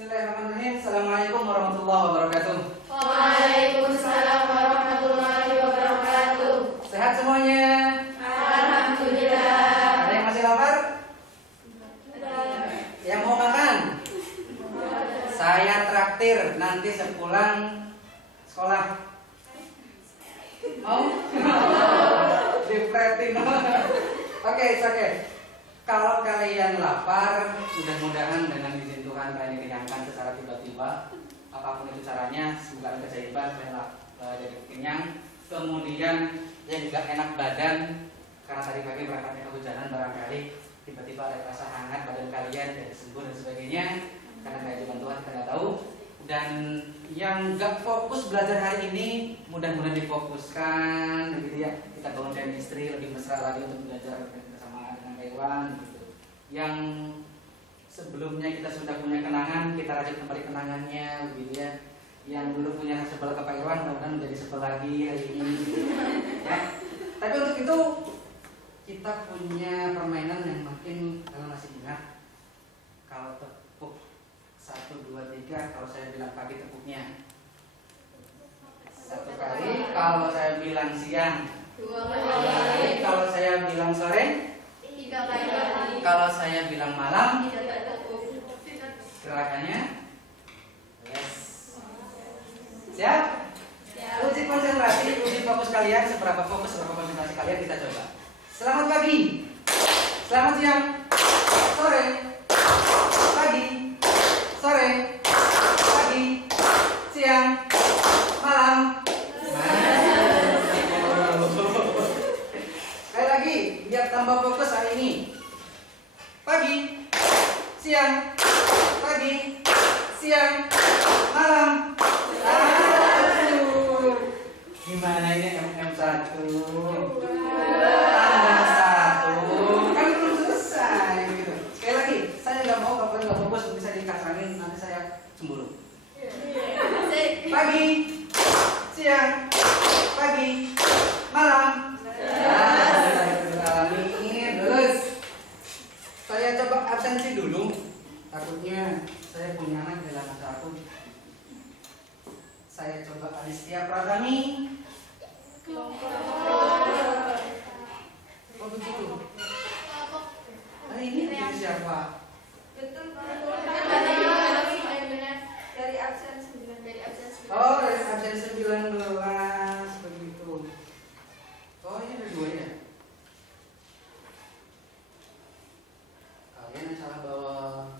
Bismillahirrahmanirrahim. Assalamualaikum warahmatullahi wabarakatuh. Waalaikumsalam warahmatullahi wabarakatuh. Sehat semuanya? Alhamdulillah. Ada yang masih lapar? Yang mau makan? Saya traktir nanti sepulang sekolah. Mau? Dipretin. Oke, oke. Kalau kalian lapar, mudah-mudahan dengan izin Tuhan kalian dikenyangkan secara tiba-tiba. Apapun itu caranya, semoga ada keajaiban kalian jadi kenyang. Kemudian yang juga enak badan, karena tadi pagi berangkatnya kehujanan barangkali tiba-tiba ada rasa hangat badan kalian jadi sembuh dan sebagainya. Karena keajaiban Tuhan kita nggak tahu. Dan yang nggak fokus belajar hari ini, mudah-mudahan difokuskan, gitu ya. Kita bangun chemistry lebih mesra lagi untuk belajar bersama dengan hewan. Gitu. Yang sebelumnya kita sudah punya kenangan, kita rajut kembali kenangannya, begitu ya. Yang dulu punya rasa sebel ke Pak Irwan, mudah-mudahan menjadi sebel lagi hari ini. Ya. Tapi untuk itu kita punya permainan yang mungkin kalian masih ingat. Kalau tepuk 1, 2, 3, kalau saya bilang pagi tepuknya 1 kali, kalau saya bilang siang 2 kali, kalau saya bilang sore 3 kali, kalau saya bilang malam. 3 tepuk. Gerakannya yes. Siap? Siap. Uji konsentrasi, uji fokus kalian. Seberapa fokus, seberapa konsentrasi kalian, kita coba. Selamat pagi, selamat siang, sore, pagi, sore, pagi, siang, malam. Sekali lagi, biar tambah fokus hari ini. Pagi, siang, pagi, siang, malam. Gimana ini MM1? Tambah 1. Kan belum selesai gitu. Sekali lagi, saya nggak mau kalau nggak fokus bisa dikasangin, nanti saya cemburu. Pagi, siang, pagi, malam. Terus saya coba absensi dulu. Takutnya saya punya anak dalam masa aku. Saya coba Alistia Pratami. Oh begitu. Hari ini jadi siapa? Betul, Pak. Dari absen 9. Oh, dari absen 19 begitu. Oh, ini ada 2 ya. Kalian yang salah bawa.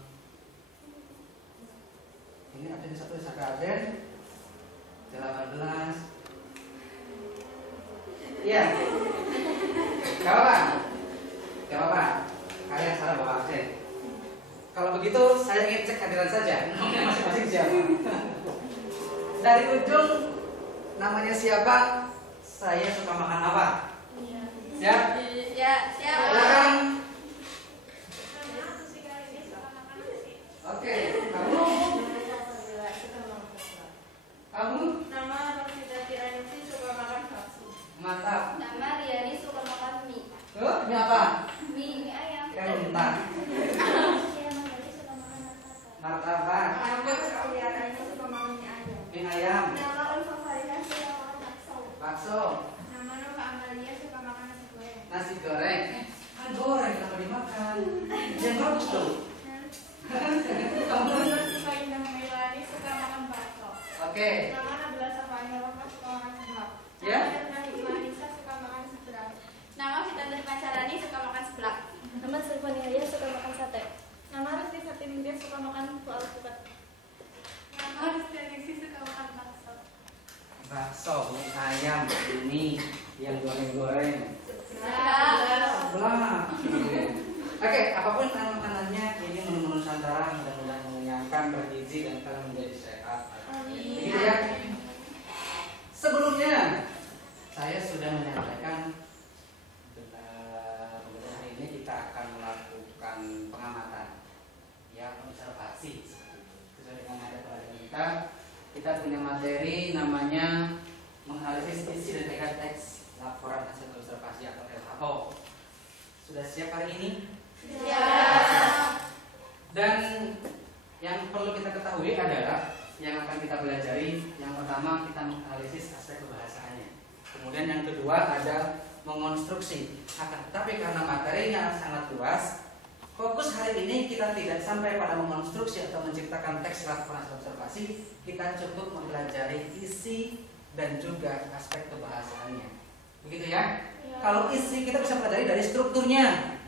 Ini absen 1 sampai absen 18. Iya. Gak apa-apa. Gak apa-apa. Kalian salah bawa absen. Kalau begitu saya ingin cek hadiran saja. Namanya masing-masing siapa? Dari ujung namanya siapa? Saya suka makan apa? Siap? Ya, siap. Silakan. Oke, kamu? Kamu? Nama Rosita Tiranyusi suka makan bakso. Mantap. Nama Riani suka makan mie. Tuh, ini apa? Mie ayam. Yang mentah. Martabak. Nama Riani suka makan mie ayam. Mie ayam. Nama Ulfa Farina suka makan bakso. Bakso. Nama Nova Amalia suka makan nasi goreng. Nasi goreng. Kan goreng, kenapa dimakan? Yang bagus tuh. Kamu? Siva Indah Melani suka makan bakso. Oke. Nama Nabila Safanya Roka suka makan seblak. Ya. Nama Marisa suka makan seblak. Nama Fitandri Pacarani suka makan seblak. Nama Silvania suka makan sate. Nama Resti Satinindya suka makan buah alpukat. Nama Resti Alexi suka makan bakso. Bakso, mie ayam, ini yang goreng-goreng. Sebelah. Oke, apapun makanannya, ini menu-menu Nusantara mudah-mudahan mengenyangkan, bergizi dan kalian menjadi sehat. Begitu ya. Sebelumnya saya sudah menyampaikan pada hari ini kita akan melakukan pengamatan, ya observasi seperti itu. Sesuai dengan ada pelajaran kita punya materi namanya menganalisis isi dan rekat teks laporan hasil observasi atau LHO. Sudah siap hari ini? Siap. Dan Yang perlu kita ketahui adalah yang akan kita pelajari, yang pertama kita menganalisis aspek kebahasaannya. Kemudian yang kedua ada mengonstruksi. Tapi karena materinya sangat luas, fokus hari ini kita tidak sampai pada mengonstruksi atau menciptakan teks laporan hasil observasi. Kita cukup mempelajari isi dan juga aspek kebahasaannya. Begitu ya? Kalau isi kita bisa pelajari dari strukturnya.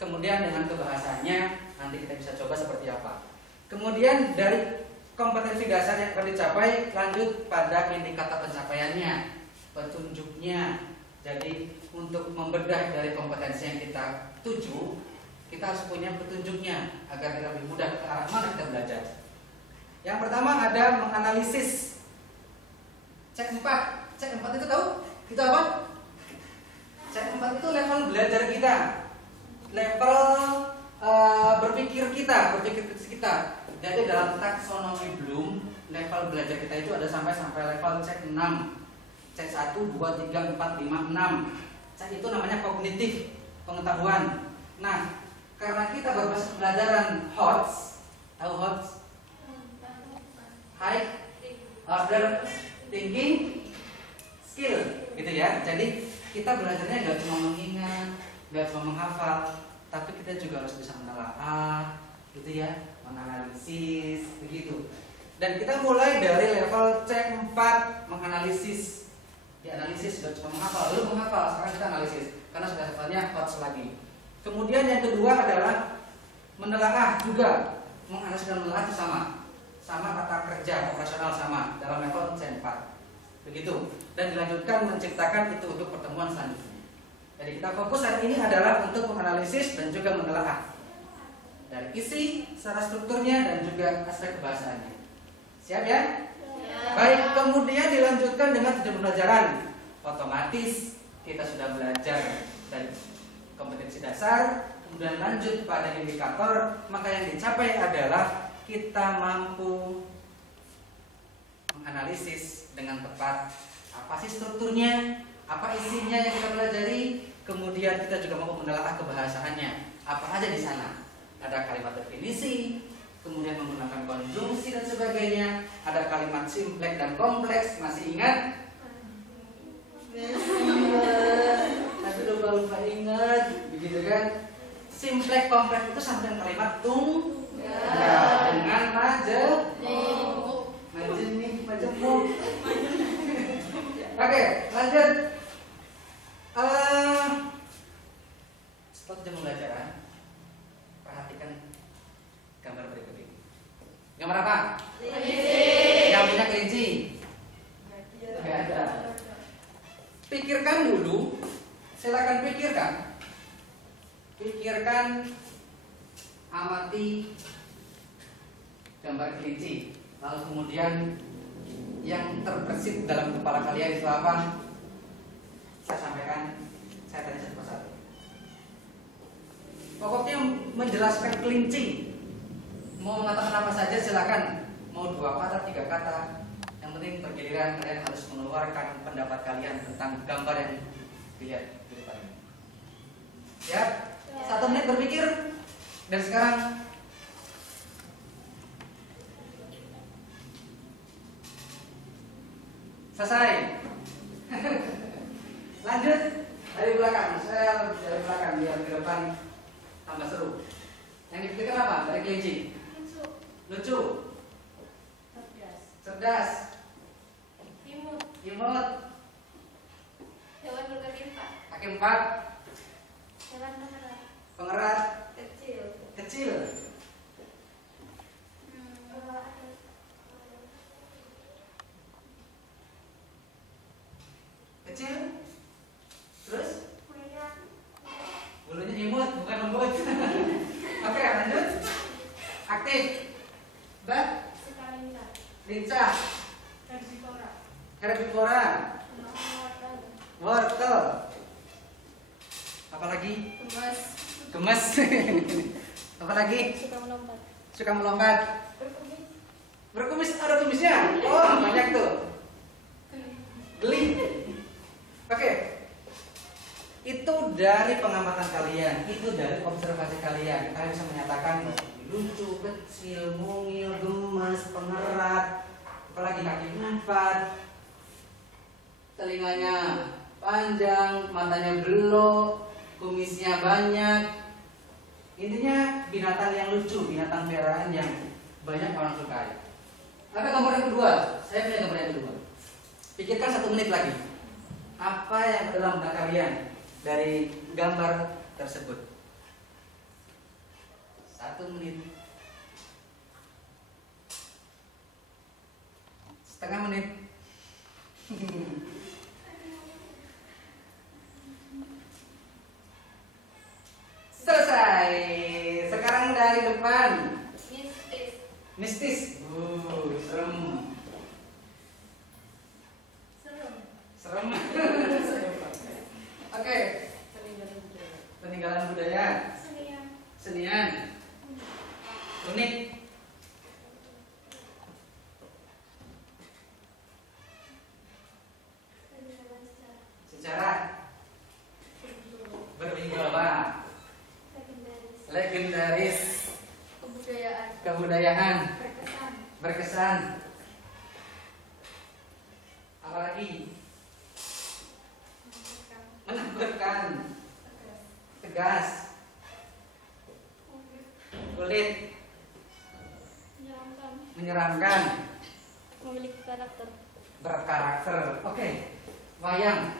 Kemudian dengan kebahasaannya nanti kita bisa coba seperti apa. Kemudian dari kompetensi dasar yang akan dicapai, lanjut pada indikator pencapaiannya, petunjuknya. Jadi untuk membedah dari kompetensi yang kita tuju, kita harus punya petunjuknya agar kita lebih mudah ke arah mana kita belajar. Yang pertama ada menganalisis. Cek 4 itu tahu? Itu apa? Cek 4 itu level belajar kita, level berpikir kritis kita. Jadi dalam taksonomi Bloom, level belajar kita itu ada sampai level cek 6. Cek 1, 2, 3, 4, 5, 6. Cek itu namanya kognitif, pengetahuan. Nah, karena kita berbasis pelajaran HOTS, tahu HOTS? High Order Thinking Skill, gitu ya. Jadi kita belajarnya nggak cuma mengingat, nggak cuma menghafal, tapi kita juga harus bisa menelaah, gitu ya, menganalisis, begitu. Dan kita mulai dari level cek 4, menganalisis. Dianalisis sudah cuma menghafal, belum menghafal, sekarang kita analisis karena sudah levelnya HOTS lagi. Kemudian yang kedua adalah menelaah juga. Menganalisis dan menelaah itu sama kata kerja operasional sama dalam level C4. Begitu. Dan dilanjutkan menciptakan itu untuk pertemuan selanjutnya. Jadi kita fokus hari ini adalah untuk menganalisis dan juga menelaah dari isi, secara strukturnya dan juga aspek kebahasaannya. Siap ya? Baik, kemudian dilanjutkan dengan tujuan pembelajaran. Otomatis kita sudah belajar dari kompetensi dasar, kemudian lanjut pada indikator, maka yang dicapai adalah kita mampu menganalisis dengan tepat apa sih strukturnya, apa isinya yang kita pelajari, kemudian kita juga mampu menelaah kebahasaannya. Apa aja di sana? Ada kalimat definisi, kemudian menggunakan konjungsi dan sebagainya, ada kalimat simpleks dan kompleks, masih ingat? Tapi lupa ingat, begitu kan? Simpleks kompleks itu sampai kalimat dengan majemuk. Oke, lanjut. Setelah jam pembelajaran, perhatikan gambar berikut ini. Gambar apa? Kelinci. Yang punya kelinci? Tidak ada. Pikirkan dulu. Silakan pikirkan. Amati gambar kelinci. Lalu kemudian yang terbersit dalam kepala kalian itu apa? Saya sampaikan. Saya tanya satu persatu. Pokoknya menjelaskan kelinci. Mau mengatakan apa saja silakan. Mau 2 kata, 3 kata. Yang penting bergiliran kalian harus mengeluarkan pendapat kalian tentang gambar yang dilihat di depan ini. Ya? 1 menit berpikir. Dan sekarang selesai. Lanjut dari belakang. Saya dari belakang biar ke depan tambah seru. Yang dipikirkan apa dari kelinci? Lucu. Cerdas. Imut. Hewan berkaki 4. Kaki 4. Hewan Pengerat. kecil. Kecil. Terus? Bulunya imut, bukan lembut. Oke, lanjut. Aktif. Lincah. Herbivora. Wortel. Apalagi? Gemes. Apalagi? Suka melompat. Berkumis, ada kumisnya. Oh, banyak tuh. Geli. Oke. Itu dari pengamatan kalian, itu dari observasi kalian. Kalian bisa menyatakan lucu, kecil, mungil, gemes, pengerat, apalagi kaki 4, telinganya panjang, matanya belok, kumisnya banyak. Intinya binatang yang lucu, binatang peliharaan yang banyak orang sukai. Ada gambar yang kedua, saya punya gambar yang kedua. Pikirkan 1 menit lagi. Apa yang ada dalam benak kalian dari gambar tersebut? 1 menit. Setengah menit. Selesai. Sekarang dari depan. Mistis. Serem. Serem. Oke. Peninggalan budaya. Senian. Unik. Sejarah. Berwibawa. Legendaris. Kebudayaan. Berkesan. Apalagi? Menakutkan. Tegas. Kulit. Menyeramkan. Memiliki karakter. Berkarakter. Oke. Wayang.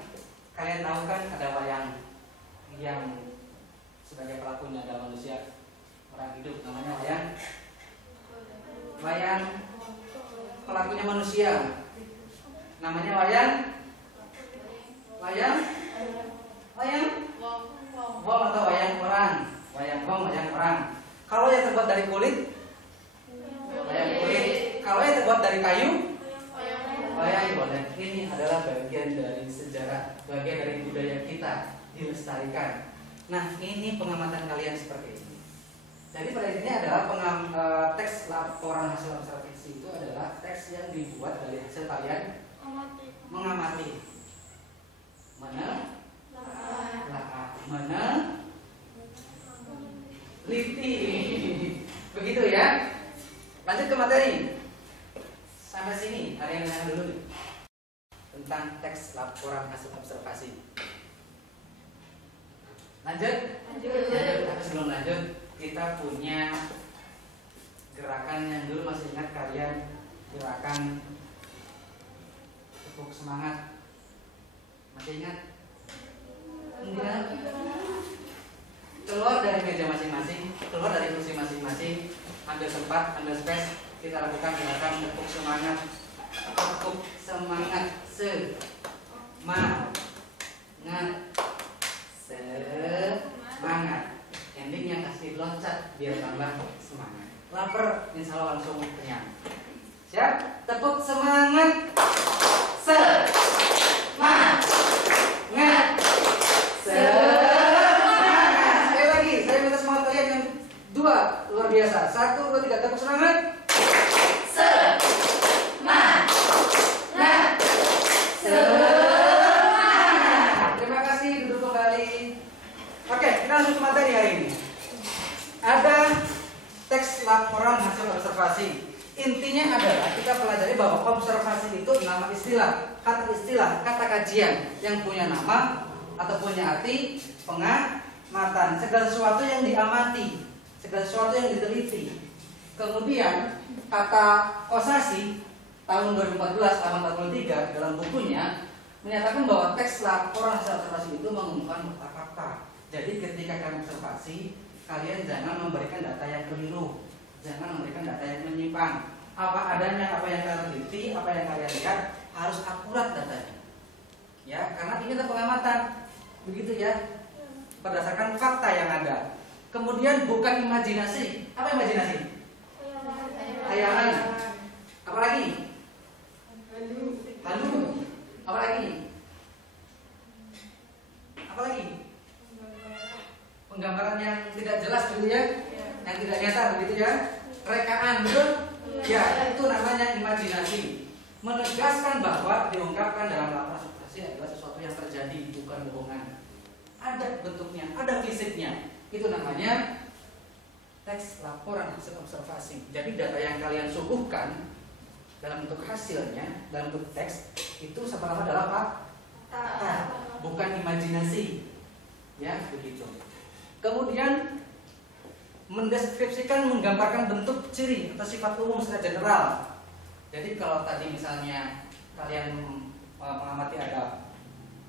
Kalian tahu kan ada wayang yang sebagai pelakunya adalah manusia, orang hidup, namanya wayang. Wayang pelakunya manusia, namanya wayang. Wayang wong atau wayang orang. Wayang wong, wayang orang. Kalau yang terbuat dari kulit, wayang kulit. Kalau yang terbuat dari kayu, wayang golek. Ini adalah bagian dari sejarah, bagian dari budaya kita, dilestarikan. Nah, ini pengamatan kalian seperti ini. Jadi pada intinya adalah teks laporan hasil observasi itu adalah teks yang dibuat dari hasil kalian mengamati, meneliti. Begitu ya. Lanjut ke materi. Sampai sini ada yang nanya dulu nih tentang teks laporan hasil observasi. Lanjut. Tapi sebelum lanjut, kita punya gerakan yang dulu masih ingat kalian, gerakan tepuk semangat. Masih ingat? Enggak. Keluar dari meja masing-masing, keluar dari kursi masing-masing, ambil tempat, ambil space. Kita lakukan gerakan tepuk semangat. Tepuk semangat. Semangat. Endingnya kasih loncat biar tambah semangat. Lapar, insya Allah langsung kenyang. Siap? Tepuk semangat. Semangat. Semangat. Sekali lagi, saya minta semangat kalian yang 2 luar biasa. 1, 2, 3, tepuk semangat. Terima kasih, duduk kembali. Oke, kita langsung ke materi hari ini. Ada teks laporan hasil observasi. Intinya adalah kita pelajari bahwa observasi itu nama istilah, kata kajian yang punya nama atau punya arti pengamatan, segala sesuatu yang diamati, segala sesuatu yang diteliti. Kemudian kata Kosasi tahun 2014 halaman 43 dalam bukunya menyatakan bahwa teks laporan hasil observasi itu mengumumkan fakta-fakta. Jadi ketika kalian observasi, kalian jangan memberikan data yang keliru, jangan memberikan data yang menyimpang. Apa adanya, apa yang kalian teliti, apa yang kalian lihat harus akurat datanya. Ya, karena ini adalah pengamatan, begitu ya, berdasarkan fakta yang ada. Kemudian bukan imajinasi. Apa imajinasi? Khayalan. Apa lagi? Halu. Apa lagi? Apa lagi? Penggambaran yang tidak jelas gitu ya, yang tidak nyata begitu ya. Rekaan, betul? Ya, itu namanya imajinasi. Menegaskan bahwa diungkapkan dalam laporan observasi adalah sesuatu yang terjadi, bukan bohongan. Ada bentuknya, ada fisiknya. Itu namanya teks laporan hasil observasi. Jadi data yang kalian suguhkan dalam bentuk hasilnya, dalam bentuk teks itu sama-sama adalah fakta, bukan imajinasi. Ya, begitu. Kemudian mendeskripsikan, menggambarkan bentuk, ciri atau sifat umum secara general. Jadi kalau tadi misalnya kalian mengamati ada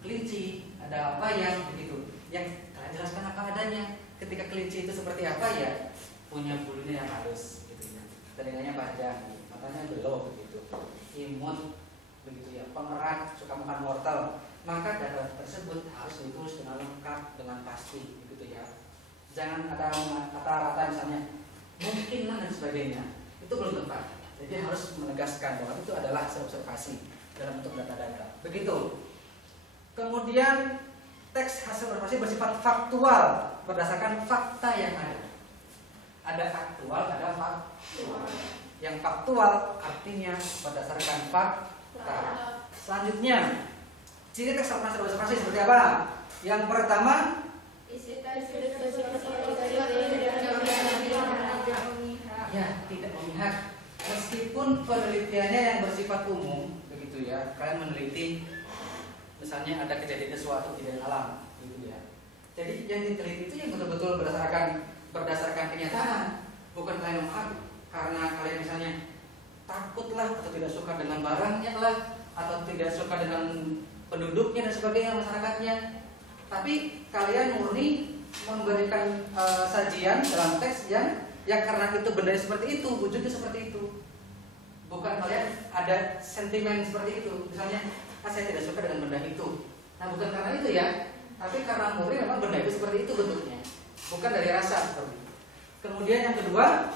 kelinci, ada apa yang begitu, yang kalian jelaskan apa adanya. Ketika kelinci itu seperti apa ya, punya bulunya yang halus, gitu ya, telinganya panjang, matanya belok, begitu, imut, begitu ya, pengerat, suka makan wortel, maka data tersebut harus ditulis dengan lengkap, dengan pasti, begitu ya. Jangan ada kata-kata misalnya mungkin lah dan sebagainya, itu belum tepat. Jadi harus menegaskan bahwa itu adalah hasil observasi dalam bentuk data-data. Begitu. Kemudian teks hasil observasi bersifat faktual berdasarkan fakta yang ada. Ada aktual, ada faktual. Yang faktual artinya berdasarkan fakta. Selanjutnya, ciri teks hasil observasi seperti apa? Yang pertama, ya, tidak memihak. Meskipun penelitiannya yang bersifat umum, begitu ya. Kalian meneliti, misalnya ada kejadian sesuatu di alam, gitu ya. Jadi yang diteliti itu yang betul-betul berdasarkan kenyataan, bukan kalian memihak karena kalian misalnya takutlah atau tidak suka dengan barangnya lah, atau tidak suka dengan penduduknya dan sebagainya, masyarakatnya. Tapi kalian murni memberikan sajian dalam teks yang karena itu benda seperti itu, wujudnya seperti itu. Bukan kalian ada sentimen seperti itu. Misalnya, saya tidak suka dengan benda itu. Nah, bukan karena itu ya, tapi karena murni memang benda itu seperti itu bentuknya. Bukan dari rasa seperti itu. Kemudian yang kedua,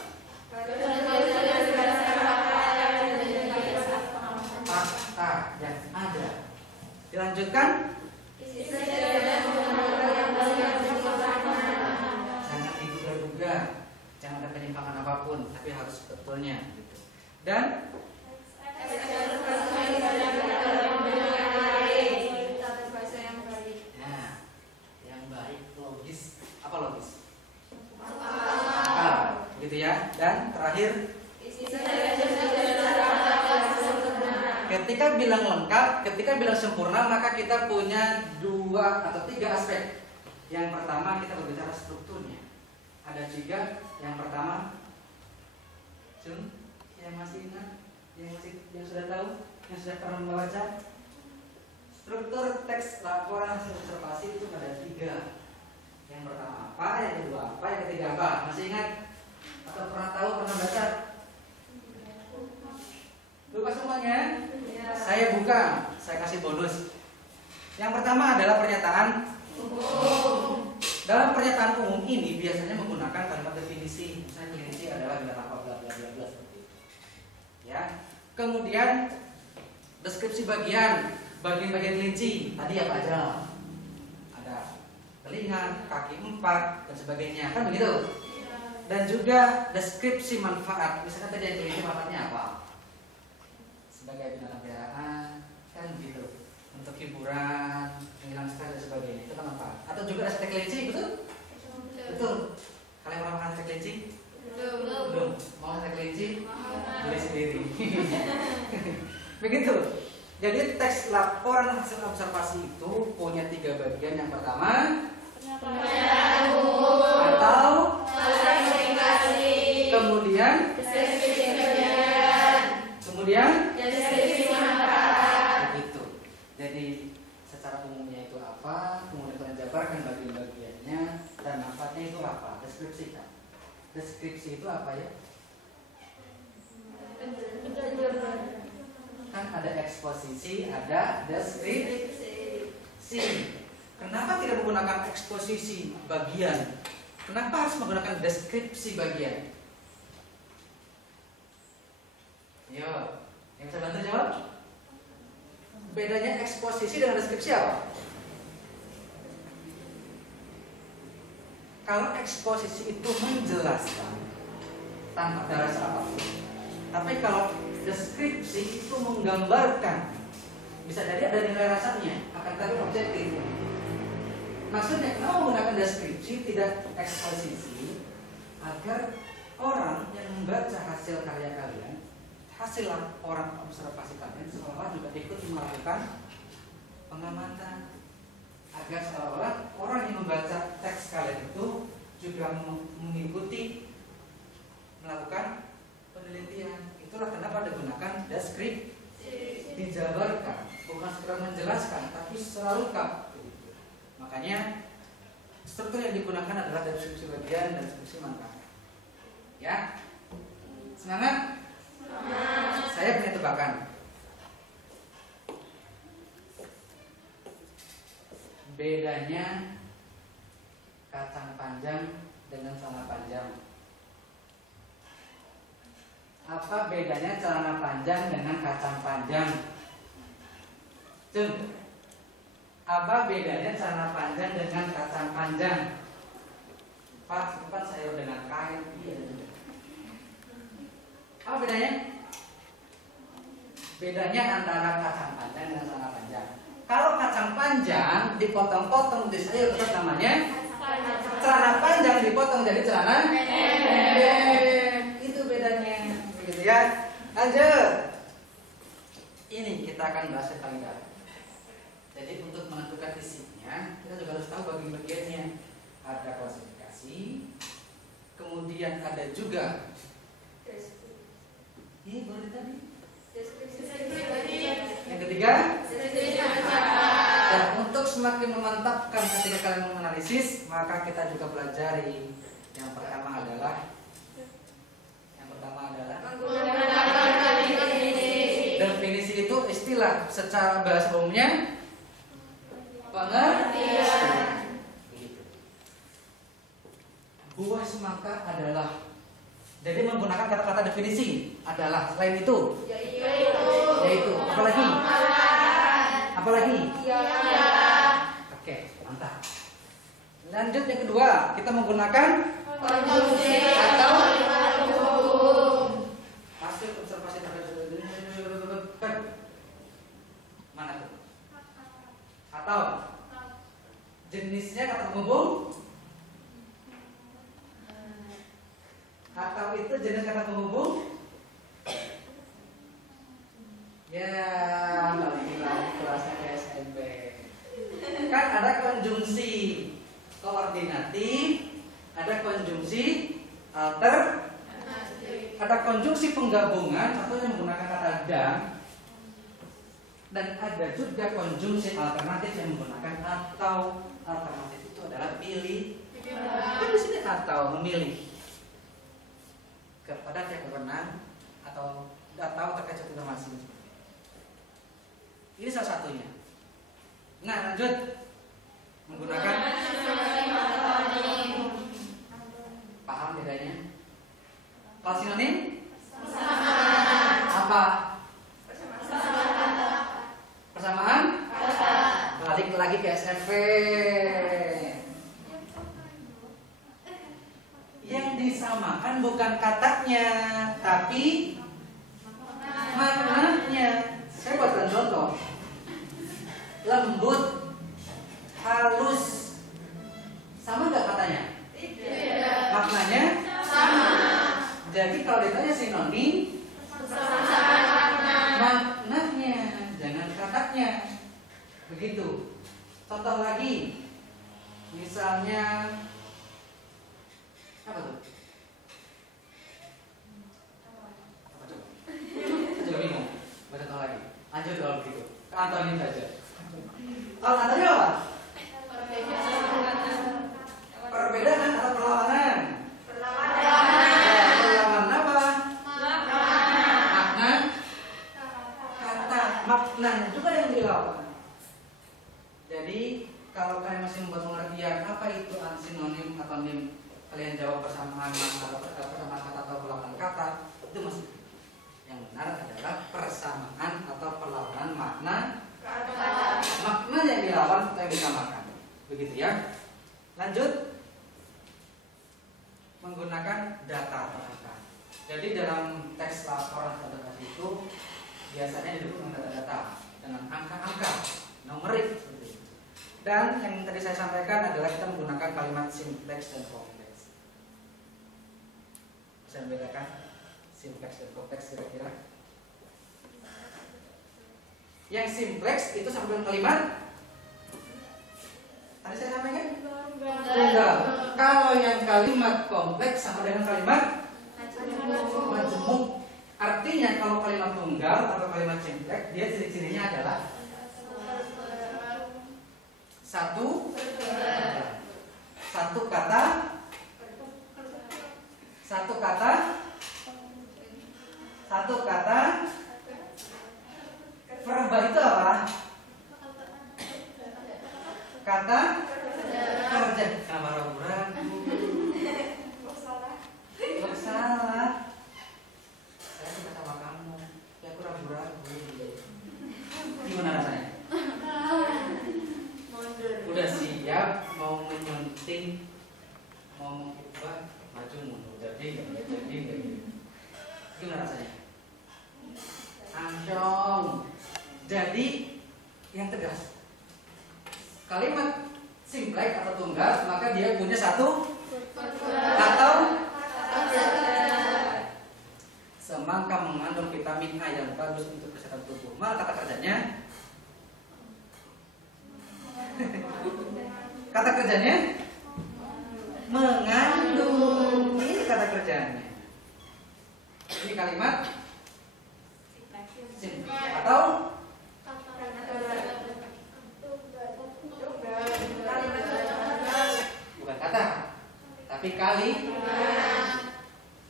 fakta yang ada. Dilanjutkan. Jangan diduga-duga, jangan ada penyimpangan apapun, tapi harus betulnya. Gitu. Dan yang baik, logis. Apa logis? Gitu ya. Dan terakhir, ketika bilang lengkap, ketika bilang sempurna, maka kita punya 2 atau 3 aspek. Yang pertama kita berbicara strukturnya. Ada 3. Yang pertama, yang masih ingat, yang sudah tahu, yang sudah pernah membaca, struktur teks laporan hasil observasi itu ada 3. Yang pertama apa, yang kedua apa, yang ketiga apa? Masih ingat? Atau pernah tahu, pernah baca? Lupa semuanya? Ya. Saya buka, saya kasih bonus. Yang pertama adalah pernyataan umum. Dalam pernyataan umum ini biasanya menggunakan kalimat definisi. Misalnya definisi adalah bila apa bla bla bla bla seperti itu. Ya. Kemudian deskripsi bagian-bagian kelinci. Tadi apa aja? Ada telinga, kaki 4 dan sebagainya. Kan begitu? Dan juga deskripsi manfaat. Misalnya tadi yang kelinci manfaatnya apa? Sebagai binatang peliharaan, kan begitu. Untuk hiburan, menghilang stres dan sebagainya, itu kan manfaat. Atau juga ada sate kelinci, betul? Betul. Kalian pernah makan sate kelinci? Belum. Mau sate kelinci? Beli sendiri. Begitu. Jadi teks laporan hasil observasi itu punya 3 bagian. Yang pertama, atau kemudian begitu. Jadi secara umumnya itu apa, kemudian kalian jabarkan bagian-bagiannya dan manfaatnya itu apa, deskripsikan. Deskripsi itu apa ya? Kan ada eksposisi, ada deskripsi. Kenapa tidak menggunakan eksposisi bagian? Kenapa harus menggunakan deskripsi bagian? Yo, yang bisa bantu jawab? Bedanya eksposisi dengan deskripsi apa? Kalau eksposisi itu menjelaskan tanpa ada rasa apapun, tapi kalau deskripsi itu menggambarkan, bisa jadi ada nilai rasanya, akan tapi objektif. Maksudnya kenapa menggunakan deskripsi tidak eksposisi? agar orang yang membaca hasil karya kalian, hasil orang observasi kalian, seolah juga ikut melakukan pengamatan, agar seolah orang yang membaca teks kalian itu juga mengikuti melakukan penelitian. Itulah kenapa digunakan deskripsi, dijabarkan, bukan sekedar menjelaskan, tapi secara lengkap. Makanya struktur yang digunakan adalah deskripsi bagian dan deskripsi mangkak. Ya, semangat? Saya punya tebakan. Bedanya kacang panjang dengan celana panjang. Apa bedanya celana panjang dengan kacang panjang? Jun, apa bedanya celana panjang dengan kacang panjang? Pak, itu kan sayur dengan kain. Iya. Apa bedanya? Bedanya antara kacang panjang dan celana panjang. Kalau kacang panjang dipotong-potong di sayur itu namanya celana panjang dipotong jadi celana pendek. Itu bedanya. Begitu ya. Lanjut. Ini kita akan bahas paling dalam. Jadi untuk menentukan isinya, kita juga harus tahu bagian-bagiannya. Ada klasifikasi, kemudian ada juga ini baru tadi. Yang ketiga, dan untuk semakin memantapkan ketika kalian menganalisis, maka kita juga pelajari. Yang pertama adalah definisi itu istilah secara bahasa umumnya pengertian. Buah semangka adalah, jadi menggunakan kata-kata definisi adalah selain itu yaitu apalagi oke, mantap. Lanjut yang kedua, kita menggunakan konjungsi atau hasil observasi mana tuh? Atau jenisnya kata penghubung? Atau itu jenis kata penghubung? Ya, lagi kelasnya kayak SMP. Kan ada konjungsi koordinatif, ada konjungsi alter, ada konjungsi penggabungan atau yang menggunakan kata dan ada juga konjungsi alternatif yang menggunakan atau. Alternatif itu adalah pilih. Kan di sini atau memilih kepada pihak berwenang atau terkait suatu informasi. Ini salah satunya. Nah, lanjut menggunakan paham bedanya? Kalau sinonim apa? Persamaan? Balik lagi ke SMP. Yang disamakan bukan katanya, tapi maknanya. Saya buatkan contoh. Lembut, halus, sama nggak katanya? Tidak. Maknanya sama. Jadi kalau ditanya sinonim, maknanya, jangan katanya. Begitu. Contoh lagi, misalnya apa tuh? Apa tuh? Saya juga bingung. Baca contoh lagi. Lanjut kalau begitu. Ke antonim saja. Kalau antonim apa? Perbedaan atau perlawanan? Perlawanan apa? Makna. Kata. Maknanya juga yang dilawan. Jadi kalau kalian masih membuat pengertian apa itu sinonim atau nim, kalian jawab persamaan makna atau persamaan kata atau perlawanan kata, itu masih. Yang benar adalah persamaan atau perlawanan makna kata. Makna yang dilawan atau yang disamakan. Begitu ya. Lanjut. Menggunakan data atau angka. Jadi dalam teks laporan observasi itu biasanya didukung dengan data-data, dengan angka-angka, numerik seperti itu. Dan yang tadi saya sampaikan adalah kita menggunakan kalimat simplex dan kompleks. Bisa membedakan simplex dan kompleks kira-kira? Yang simplex itu sama dengan kalimat tadi saya sampaikan tunggal. Kalau yang kalimat kompleks sama dengan kalimat majemuk. Artinya kalau kalimat tunggal atau kalimat simplex, dia ciri-cirinya adalah satu kata verba itu apa? Kata kerja. Kenapa ragu-ragu? Gak salah. Saya suka sama kamu. Ya aku ragu-ragu. Gimana rasanya? Udah siap mau menyunting, mau mengubah, maju mundur. Jadi nggak. Gimana rasanya? Ancong. Jadi yang tegas. Kalimat simplex atau tunggal, maka dia punya satu atau semangka mengandung vitamin A yang bagus untuk kesehatan tubuh. Mana kata kerjanya? Kata kerjanya mengandung. Ini kata kerjanya. Ini kalimat simplex atau bukan kata, tapi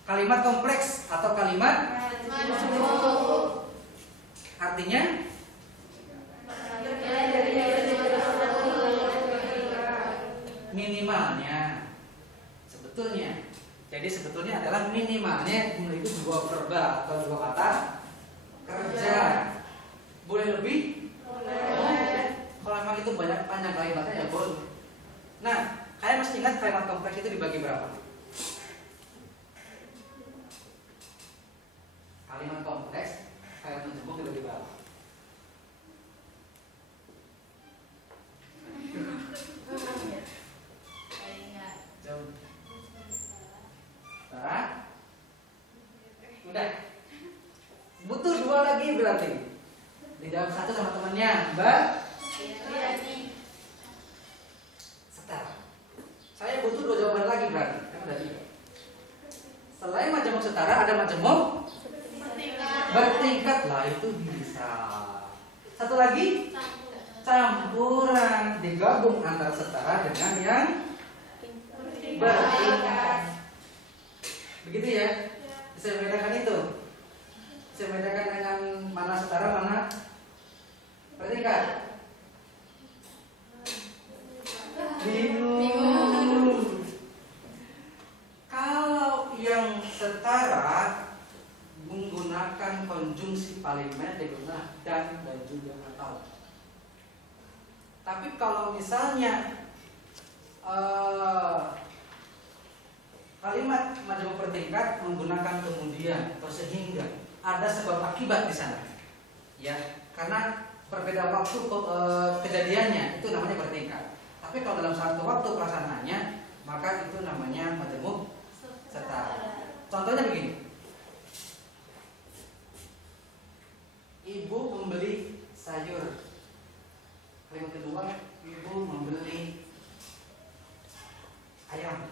kalimat kompleks atau kalimat artinya minimalnya sebetulnya. Jadi sebetulnya adalah minimalnya memiliki dua verba atau dua kata kerja. Boleh lebih? Kalau memang itu banyak panjang kalimatnya ya boleh. Nah, kalian masih ingat kalimat kompleks itu dibagi berapa? Kalimat kompleks, kalimat majemuk dibagi berapa? Jauh. Sarah? Udah. Butuh dua lagi berarti. Dijawab satu sama temannya, Mbak. Setara. Saya butuh dua jawaban lagi berarti. Kan ada tiga. Selain majemuk setara, ada majemuk bertingkat lah, itu bisa. Satu lagi campuran, digabung antara setara dengan yang bertingkat. Begitu ya? Bisa membedakan itu. Bisa membedakan dengan mana setara, mana bertingkat. Bingung. Kalau yang setara menggunakan konjungsi palimen dengan dan juga atau. Tapi kalau misalnya kalimat majemuk bertingkat menggunakan kemudian atau sehingga, ada sebab akibat di sana. Ya, karena berbeda waktu kejadiannya itu namanya bertingkat. Tapi kalau dalam satu waktu pelaksanaannya, maka itu namanya majemuk setara. Contohnya begini. Ibu membeli sayur. Kalimat kedua, ibu membeli ayam.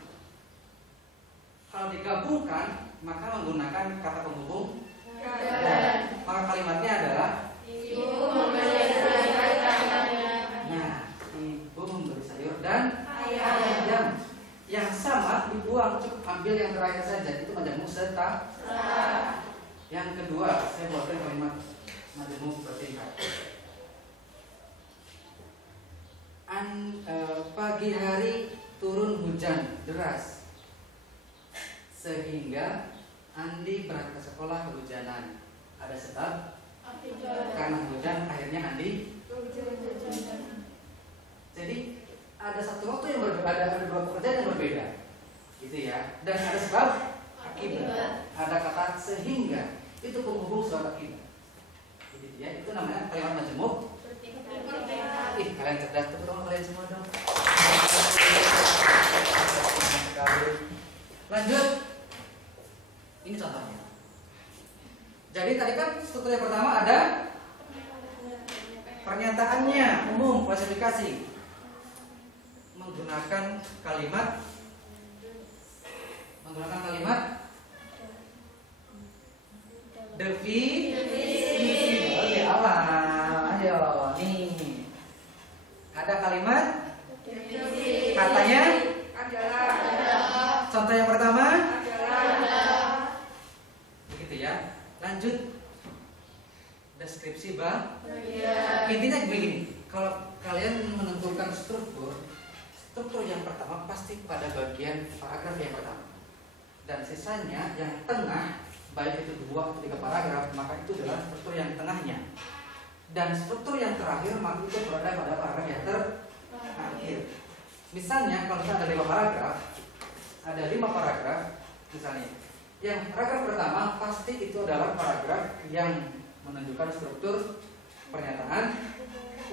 Kalau digabungkan, maka menggunakan kata penghubung dan. Maka kalimatnya adalah ibu membeli sayur dan ayam. Nah, ibu membeli sayur dan ayam. Yang sama dibuang, cukup ambil yang terakhir saja. Itu majemuk setara. Yang kedua, saya buatkan kalimat majemuk bertingkat. Pagi hari turun hujan deras sehingga Andi berangkat ke sekolah kehujanan. Ada sebab? Karena hujan akhirnya Andi. Jadi ada satu waktu yang berbeda, ada beberapa pekerjaan yang berbeda, gitu ya. Dan ada sebab akibat. Ada kata sehingga, itu penghubung sebab akibat. Gitu ya. Itu namanya kalimat majemuk. Ih, kalian cerdas, tepuk tangan kalian semua dong. Lanjut. Ini contohnya. Jadi tadi kan struktur yang pertama ada pernyataannya, umum, klasifikasi. Menggunakan kalimat definisi. Oke, awal. Ayo, nih. Ada kalimat katanya adalah. Contoh yang pertama adalah. Begitu ya. Lanjut. Deskripsi intinya begini. Kalau kalian menentukan struktur yang pertama pasti pada bagian paragraf yang pertama. Dan sisanya yang tengah, baik itu 2 atau 3 paragraf, maka itu adalah struktur yang tengahnya. Dan struktur yang terakhir maka itu berada pada paragraf yang terakhir. Misalnya kalau ada 5 paragraf, misalnya yang paragraf pertama pasti itu adalah paragraf yang menunjukkan struktur pernyataan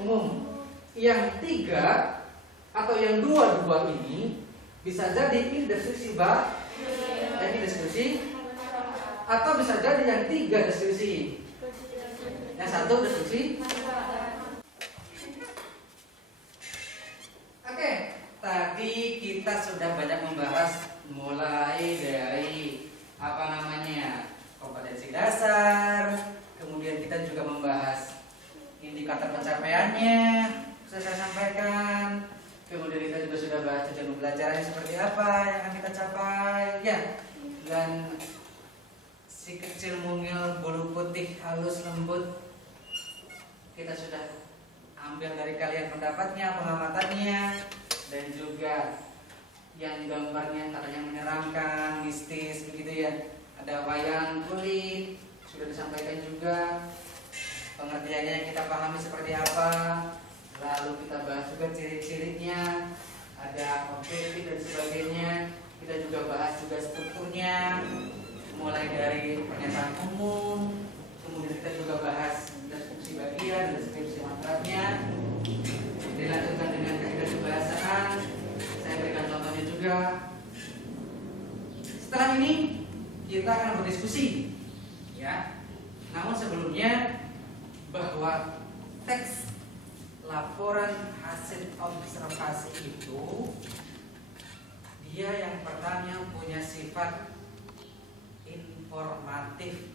umum. Yang 3 atau yang 2 ini bisa jadi ini deskripsi dan ini deskripsi, atau bisa jadi yang 3 deskripsi, yang 1 deskripsi. Oke, tadi kita sudah banyak membahas mulai dari kompetensi dasar, kemudian kita juga membahas indikator pencapaiannya, sudah saya sampaikan. Kemudian kita juga sudah bahas tujuan pembelajarannya seperti apa yang akan kita capai, ya. Dan si kecil mungil bulu putih halus lembut kita sudah ambil dari kalian pendapatnya, pengamatannya, dan juga yang gambarnya katanya menyeramkan, mistis, begitu ya. Ada wayang kulit sudah disampaikan juga, pengertiannya yang kita pahami seperti apa. Lalu kita bahas juga ciri-cirinya, ada objektif dan sebagainya. Kita juga bahas juga strukturnya, mulai dari pernyataan umum. Kemudian kita juga bahas deskripsi bagian, deskripsi manfaatnya. Dilanjutkan dengan kaidah kebahasaan. Saya berikan contohnya juga. Setelah ini kita akan berdiskusi, ya. Namun sebelumnya bahwa teks laporan hasil observasi itu dia yang pertama punya sifat informatif,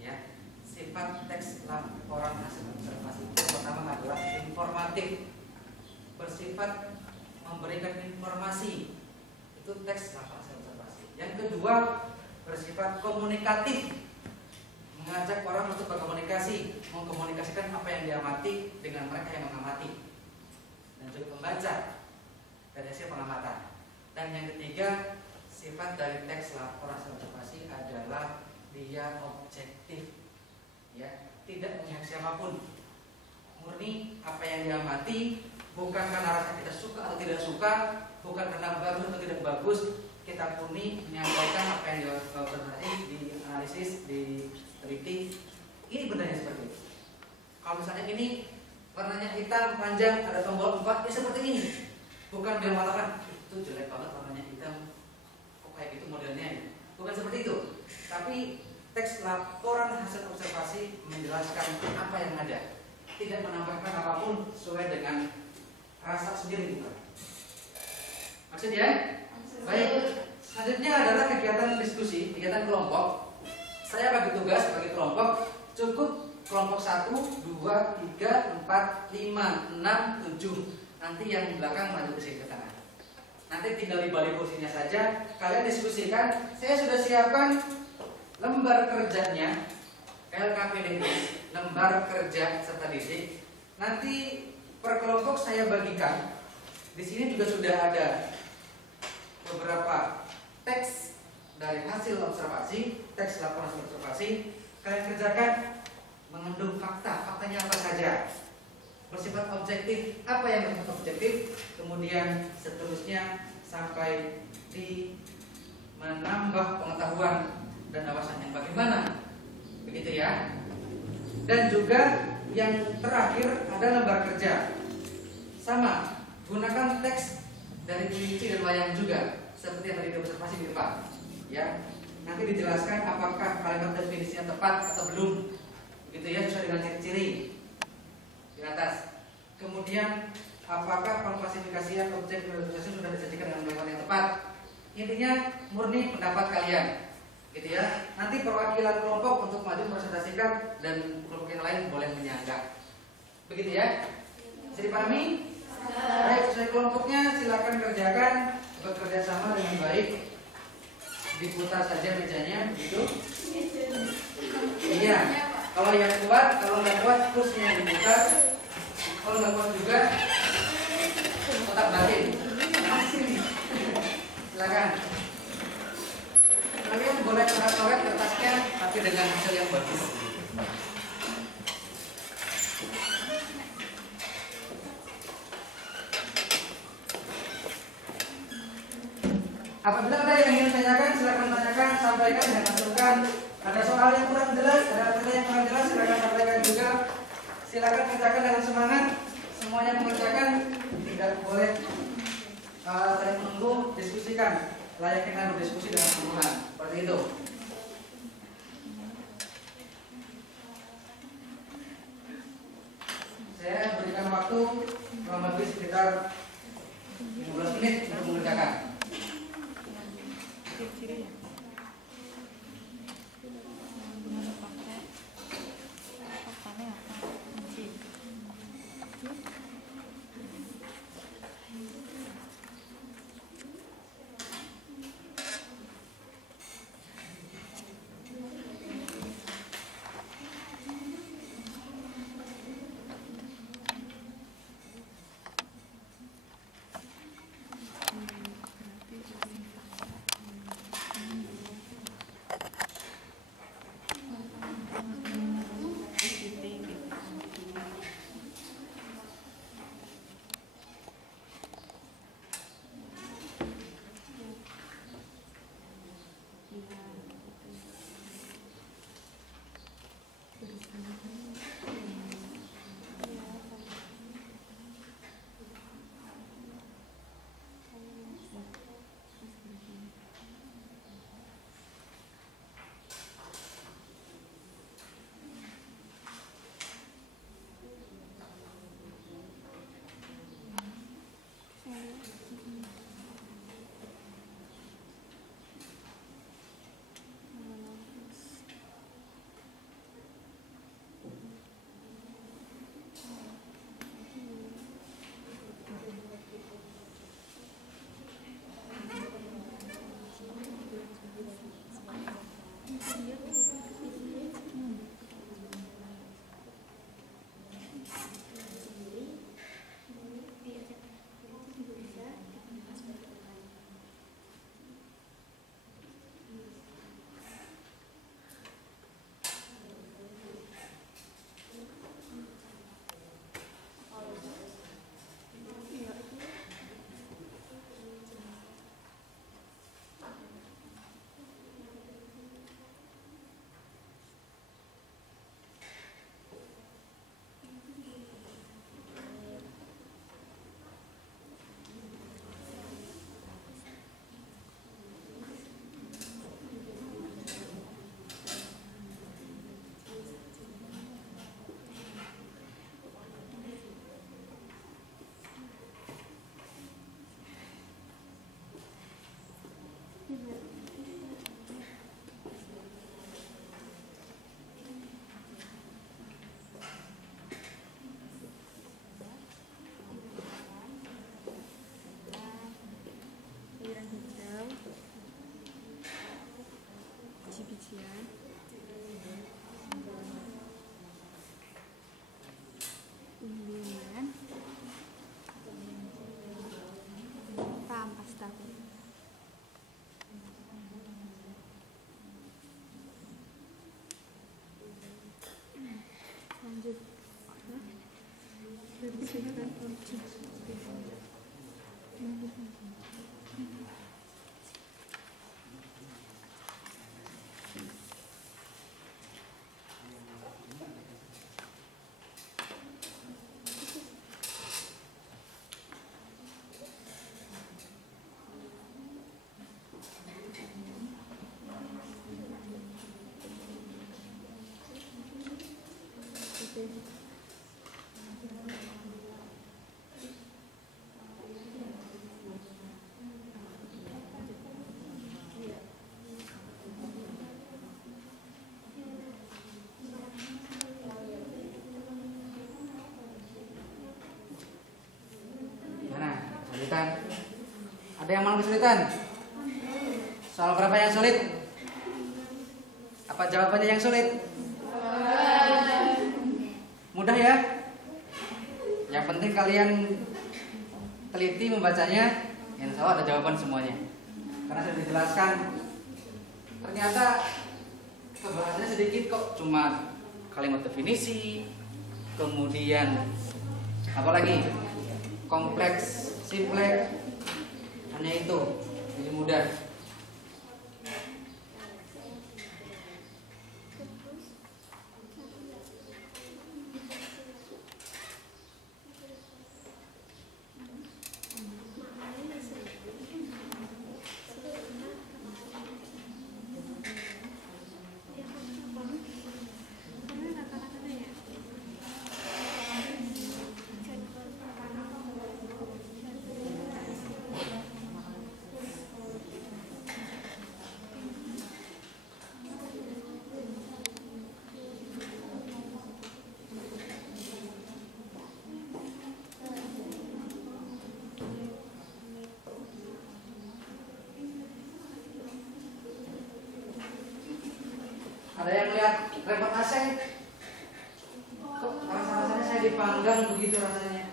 ya. Sifat teks laporan hasil observasi itu pertama adalah informatif, bersifat memberikan informasi. Itu teks laporan hasil observasi. Yang kedua bersifat komunikatif, mengajak orang untuk berkomunikasi, mengkomunikasikan apa yang diamati dengan mereka yang mengamati, dan juga membaca dari hasil pengamatan. Dan yang ketiga, sifat dari teks laporan hasil observasi adalah dia objektif, ya, tidak memihak siapapun, murni apa yang diamati, bukan karena rasa kita suka atau tidak suka, bukan karena bagus atau tidak bagus. Kita murni menyampaikan apa yang diobservasi, dianalisis, teliti. Ini benarnya seperti itu. Kalau misalnya ini warnanya hitam, panjang, ada tombol 4, ya seperti ini. Bukan dia mengatakan itu jelek banget warnanya hitam, kok kayak gitu modelnya ya. Bukan seperti itu. Tapi teks laporan hasil observasi menjelaskan apa yang ada, tidak menambahkan apapun sesuai dengan rasa sendiri, bukan. Maksudnya? Baik. Selanjutnya adalah kegiatan diskusi, kegiatan kelompok. Saya bagi tugas bagi kelompok, cukup kelompok 1, 2, 3, 4, 5, 6, 7. Nanti yang belakang maju ke sini ke tengah. Nanti tinggal di balik kursinya saja, kalian diskusikan. Saya sudah siapkan lembar kerjanya, LKPD, lembar kerja serta didik. Nanti per kelompok saya bagikan. Di sini juga sudah ada beberapa teks dari hasil observasi, teks laporan hasil observasi. Kalian kerjakan mengandung fakta, faktanya apa saja, bersifat objektif, apa yang bersifat objektif, kemudian seterusnya sampai di menambah pengetahuan dan wawasan yang bagaimana, begitu ya. Dan juga yang terakhir ada lembar kerja, sama, gunakan teks dari kelinci dan wayang juga, seperti yang tadi diobservasi di depan, ya. nanti dijelaskan apakah kalimat definisinya tepat atau belum, gitu ya, sesuai dengan ciri-ciri di atas. Kemudian apakah pengklasifikasian objek prioritasasi sudah dijadikan dengan metode yang tepat. Intinya murni pendapat kalian, gitu ya. Nanti perwakilan kelompok untuk maju presentasikan dan kelompok yang lain boleh menyanggah, begitu ya. Bisa dipahami? Baik, sesuai kelompoknya silakan kerjakan, bekerja sama dengan baik. Diputar saja mejanya, begitu. Iya. Kalau yang kuat, kalau nggak kuat terusnya diputar. Kalau nggak kuat juga kotak batin. Silakan. Kalian boleh coret-coret kertasnya, tapi dengan hasil yang bagus. Apabila ada yang ingin tanyakan, silakan tanyakan, sampaikan dan masukan. Ada soal yang kurang jelas, ada pertanyaan yang kurang jelas, silakan sampaikan juga. Silakan kerjakan dengan semangat. Semuanya mengerjakan, tidak boleh saling menunggu, diskusikan. Layaknya berdiskusi dengan sungguhan, seperti itu. Saya berikan waktu kurang lebih sekitar 15 menit untuk mengerjakan. biji-bijian, umbi-umbian, ampas tahu. Lanjut, bersihkan objek. Ada yang mau kesulitan? Soal berapa yang sulit? Apa jawabannya yang sulit? Mudah ya? Yang penting kalian teliti membacanya, insya Allah ada jawaban semuanya. Karena sudah dijelaskan, ternyata kebahasannya sedikit kok, cuma kalimat definisi, kemudian apalagi kompleks, simpleks, hanya itu, jadi mudah. Ada yang lihat remote AC? Kok rasa-rasanya saya dipanggang begitu rasanya?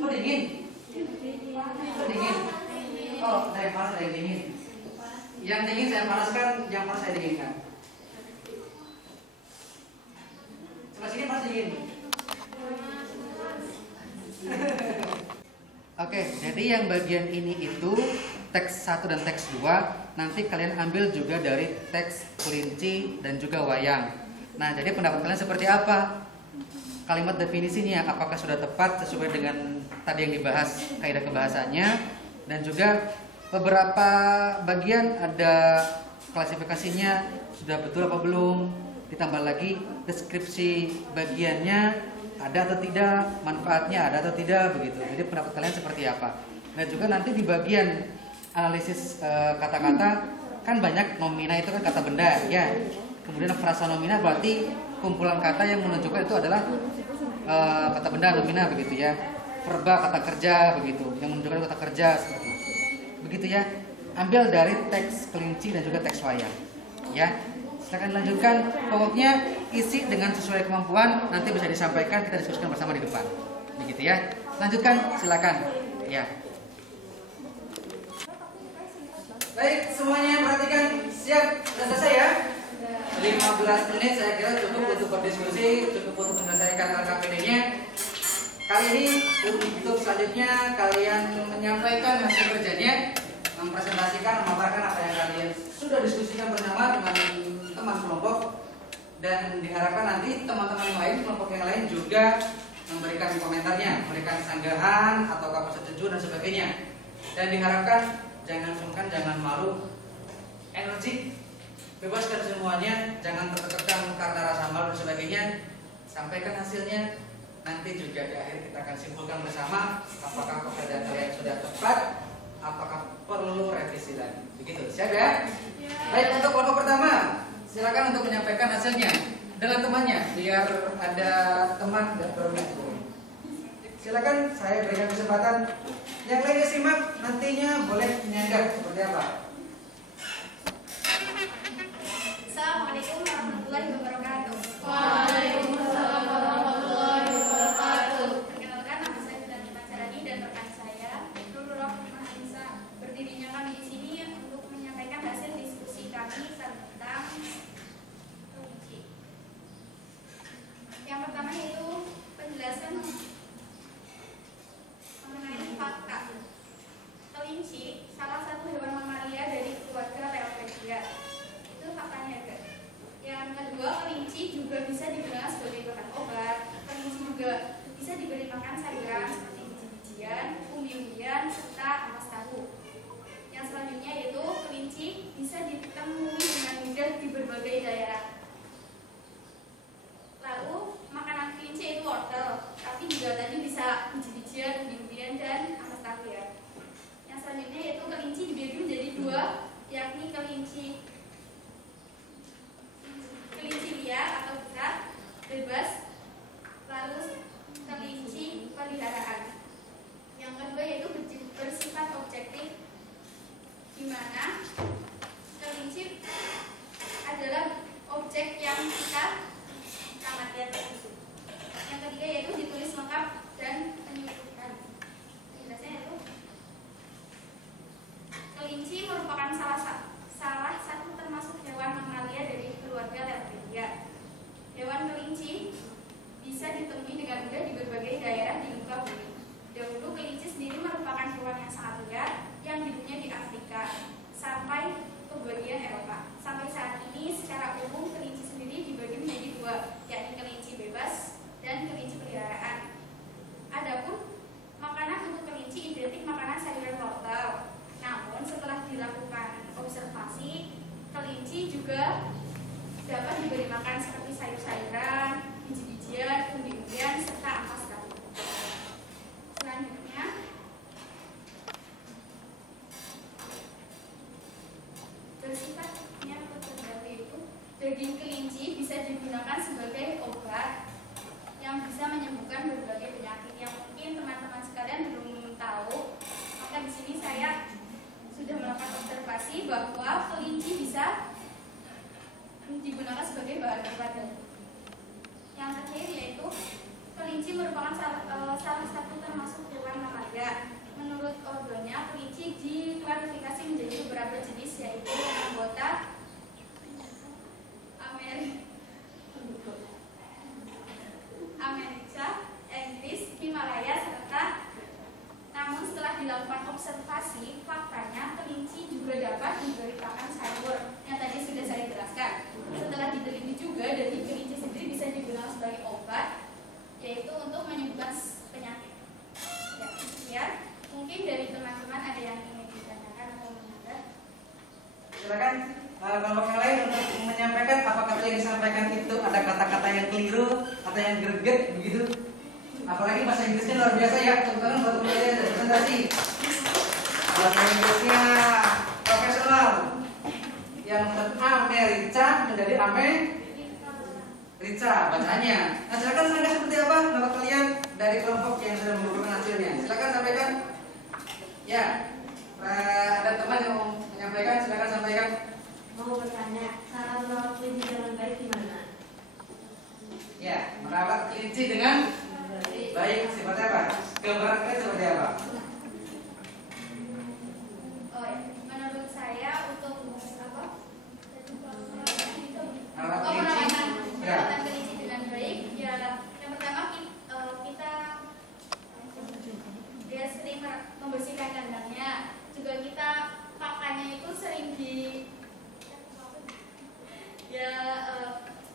Oh dingin? Oh dingin? Oh saya panas, saya dingin. Yang dingin saya panaskan, yang panas saya dinginkan. Coba sini panas dingin. Oke, jadi yang bagian ini itu teks 1 dan teks 2. Nanti kalian ambil juga dari teks kelinci dan juga wayang. Nah, jadi pendapat kalian seperti apa? Kalimat definisinya apakah sudah tepat sesuai dengan tadi yang dibahas kaidah kebahasannya, dan juga beberapa bagian ada klasifikasinya sudah betul apa belum, ditambah lagi deskripsi bagiannya ada atau tidak, manfaatnya ada atau tidak, begitu. Jadi pendapat kalian seperti apa? Dan juga nanti di bagian analisis kata-kata, kan banyak nomina itu kan kata benda ya. Kemudian frasa nomina berarti kumpulan kata yang menunjukkan itu adalah kata benda, nomina begitu ya. Verba kata kerja begitu, yang menunjukkan kata kerja seperti itu. Begitu ya. Ambil dari teks kelinci dan juga teks wayang. Ya. Silakan lanjutkan. Pokoknya isi dengan sesuai kemampuan, nanti bisa disampaikan, kita diskusikan bersama di depan. Begitu ya. Lanjutkan, silakan. Ya. Baik, semuanya perhatikan, siap dan selesai ya. 15 menit saya kira cukup untuk berdiskusi, cukup untuk menyelesaikan LKPD-nya. Kali ini untuk selanjutnya kalian menyampaikan hasil kerjanya, mempresentasikan, memaparkan apa yang kalian sudah diskusikan bersama dengan teman kelompok, dan diharapkan nanti teman-teman yang lain, kelompok yang lain juga memberikan komentarnya, memberikan sanggahan atau persetujuan dan sebagainya. Dan diharapkan jangan sungkan, jangan malu, energi, bebaskan semuanya, jangan tertekan karena rasa malu dan sebagainya. Sampaikan hasilnya, nanti juga di akhir kita akan simpulkan bersama apakah pekerjaan kalian sudah tepat, apakah perlu revisi lagi. Begitu, siap ya? Baik, untuk kelompok pertama, silakan untuk menyampaikan hasilnya dengan temannya, biar ada teman dan berbeda. Silakan, saya berikan kesempatan. Yang lainnya simak, nantinya boleh menyanggah seperti apa. Assalamualaikum warahmatullahi wabarakatuh. Waalaikumsalam warahmatullahi wabarakatuh. Perkenalkan, nama saya Fitrani Pacarani dan rekan saya Nurul Rahman Isa. Berdirinya kami di sini untuk menyampaikan hasil diskusi kami tentang kelinci. Yang pertama yaitu penjelasan mengenai fakta. Kelinci salah satu hewan mamalia dari keluarga Leopardea. Itu faktanya, guys. Yang kedua, kelinci juga bisa digunakan sebagai bahan obat. Kelinci juga bisa diberi makan sayuran seperti biji-bijian, umbi-umbian, serta ampas tahu. Yang selanjutnya yaitu kelinci bisa ditemui dengan mudah di berbagai daerah. dapat diberi makan seperti sayur-sayuran, biji-bijian, umbi-umbian, serta ampas tahu. Selanjutnya, bersifatnya atau berbagi itu, daging kelinci bisa digunakan sebagai obat yang bisa menyembuhkan berbagai penyakit yang mungkin teman-teman sekalian belum tahu. Maka di sini saya sudah melakukan observasi bahwa kelinci bisa digunakan sebagai bahan obat. Yang terakhir yaitu kelinci merupakan salah satu termasuk hewan mamalia. Menurut ordonya, kelinci diklasifikasi menjadi beberapa jenis, yaitu anggota Amerika, Inggris, Himalaya, serta namun setelah dilakukan observasi, faktanya kelinci juga dapat diberi pakan sayur yang tadi sudah saya jelaskan. Setelah diteliti juga, dari kelinci sendiri bisa digunakan sebagai obat, yaitu untuk menyembuhkan penyakit. Ya, sekian. Mungkin dari teman-teman ada yang ingin ditanyakan atau menambah. Silakan kelompok yang lain untuk menyampaikan apakah yang disampaikan itu ada kata-kata yang keliru atau yang greget begitu. Apalagi bahasa Inggrisnya luar biasa ya, terutama buat teman-teman presentasi. Bahasa Inggrisnya profesional. Yang Amerika menjadi Amerika bacanya. Nah, silakan sampaikan seperti apa menurut kalian dari kelompok yang sudah mengumpulkan hasilnya. Silakan sampaikan. Ya, ada teman yang mau menyampaikan, silakan sampaikan. Mau bertanya, cara merawat kelinci dengan baik gimana? Ya, merawat kelinci dengan baik seperti apa? Gambarannya seperti apa? Oh ya, menurut saya untuk apa? Merawat Perawatan kelinci dengan baik. Ya, yang pertama kita dia sering membersihkan kandangnya. Juga kita pakannya itu sering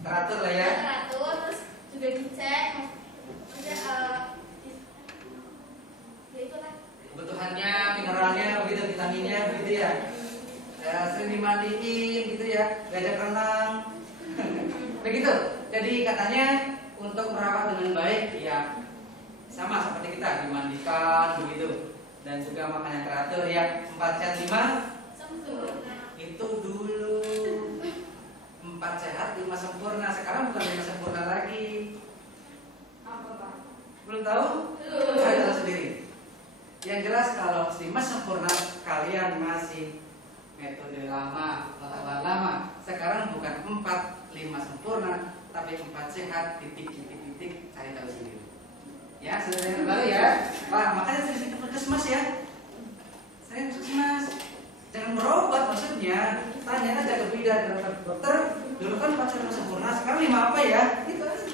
teratur lah ya. Teratur, terus juga dicek. Ya itulah. Kebutuhannya, mineralnya, begitu, vitaminnya, begitu ya. Sering dimandiin, gitu ya, diajak renang, begitu. Jadi katanya untuk merawat dengan baik, ya sama seperti kita dimandikan, begitu, dan juga makan yang teratur ya. 4 sehat 5 Sempurna. itu dulu. 4 sehat 5 sempurna. Sekarang bukan 5 sempurna lagi. Apa Pak? Belum tahu? Belum. Saya tahu sendiri. Yang jelas kalau 5 sempurna kalian masih metode lama, pengetahuan lama. Sekarang bukan 4-5 sempurna, tapi 4 sehat titik cari tahu sendiri. Ya, sudah yang baru ya. Wah, makanya sering ke puskesmas ya. Sering ke puskesmas. Jangan berobat maksudnya. Tanya aja ke bidan, dokter. Dulu kan 4 sehat sempurna, sekarang 5 apa ya? Gitu aja.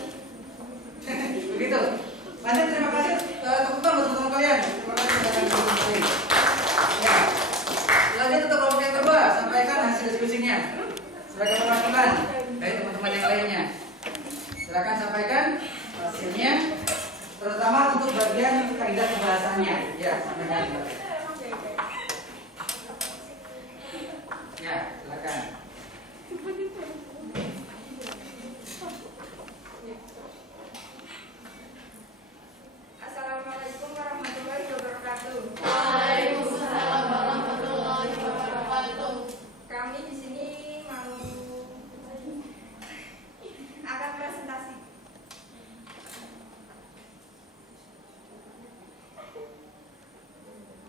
Begitu. Lanjut, terima kasih tepuk tangan buat teman-teman kalian. Terima kasih sudah hadir. Ya. Lanjut untuk kelompok yang kedua, sampaikan hasil diskusinya sebagai perwakilan dari teman-teman yang lainnya. Silakan sampaikan hasilnya, terutama untuk bagian kaidah kebahasannya. Ya, sampaikan. Ya, silakan. Assalamualaikum warahmatullahi wabarakatuh. Waalaikumsalam warahmatullahi wabarakatuh. Kami di sini mau akan presentasi.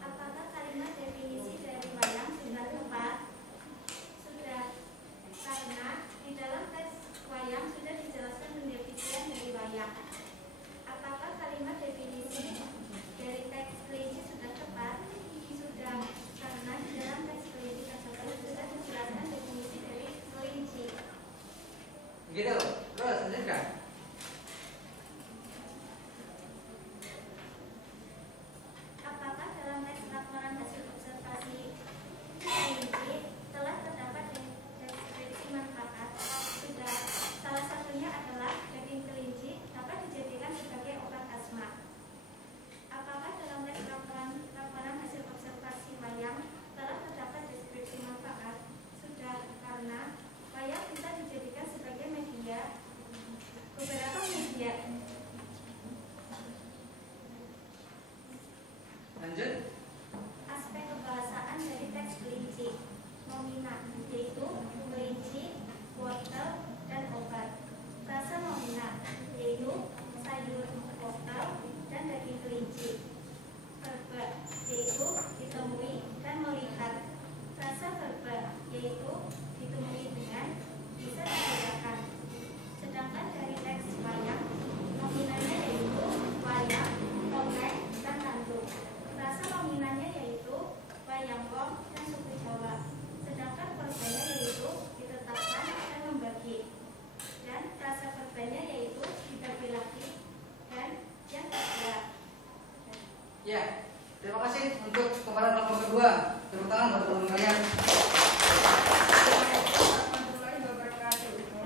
Apakah kalimat definisi dari wayang sudah tepat? Sudah, karena di dalam teks wayang sudah dijelaskan pendefinisian dari wayang. Apakah kalimat definisi dari teks kelinci sudah tepat? Sudah, karena di dalam teks kelinci tersebut sudah dijelaskan definisi dari kelinci. Begitu. Terus lanjutkan. Apakah dalam teks laporan hasil observasi kelinci telah terdapat deskripsi manfaat? Sudah, salah satunya adalah daging kelinci dapat dijadikan sebagai obat asma. Apakah dalam teks laporan hasil observasi wayang telah terdapat deskripsi manfaat? Sudah, karena wayang bisa dijadikan sebagai Beberapa media. Lanjut. Aspek kebahasaan dari teks kelinci. Nomina, yaitu kelinci, wortel, dan obat. Frasa nomina, yaitu sayur, wortel, dan daging kelinci. Verba, yaitu ditemui dan melihat. Frasa verba, yaitu ditemui dengan bisa dibedakan. Sedangkan dari teks wayang, nominanya yaitu wayang, topeng, dan tanduk. Frasa nominanya yaitu wayangkong dan suku Jawa. Sedangkan verbanya yaitu ditetapkan dan membagi. Dan frasa verbanya yaitu dibagi lagi dan yang ketiga. Ya, terima kasih untuk kepada kelompok kedua. Tepuk tangan buat teman kalian.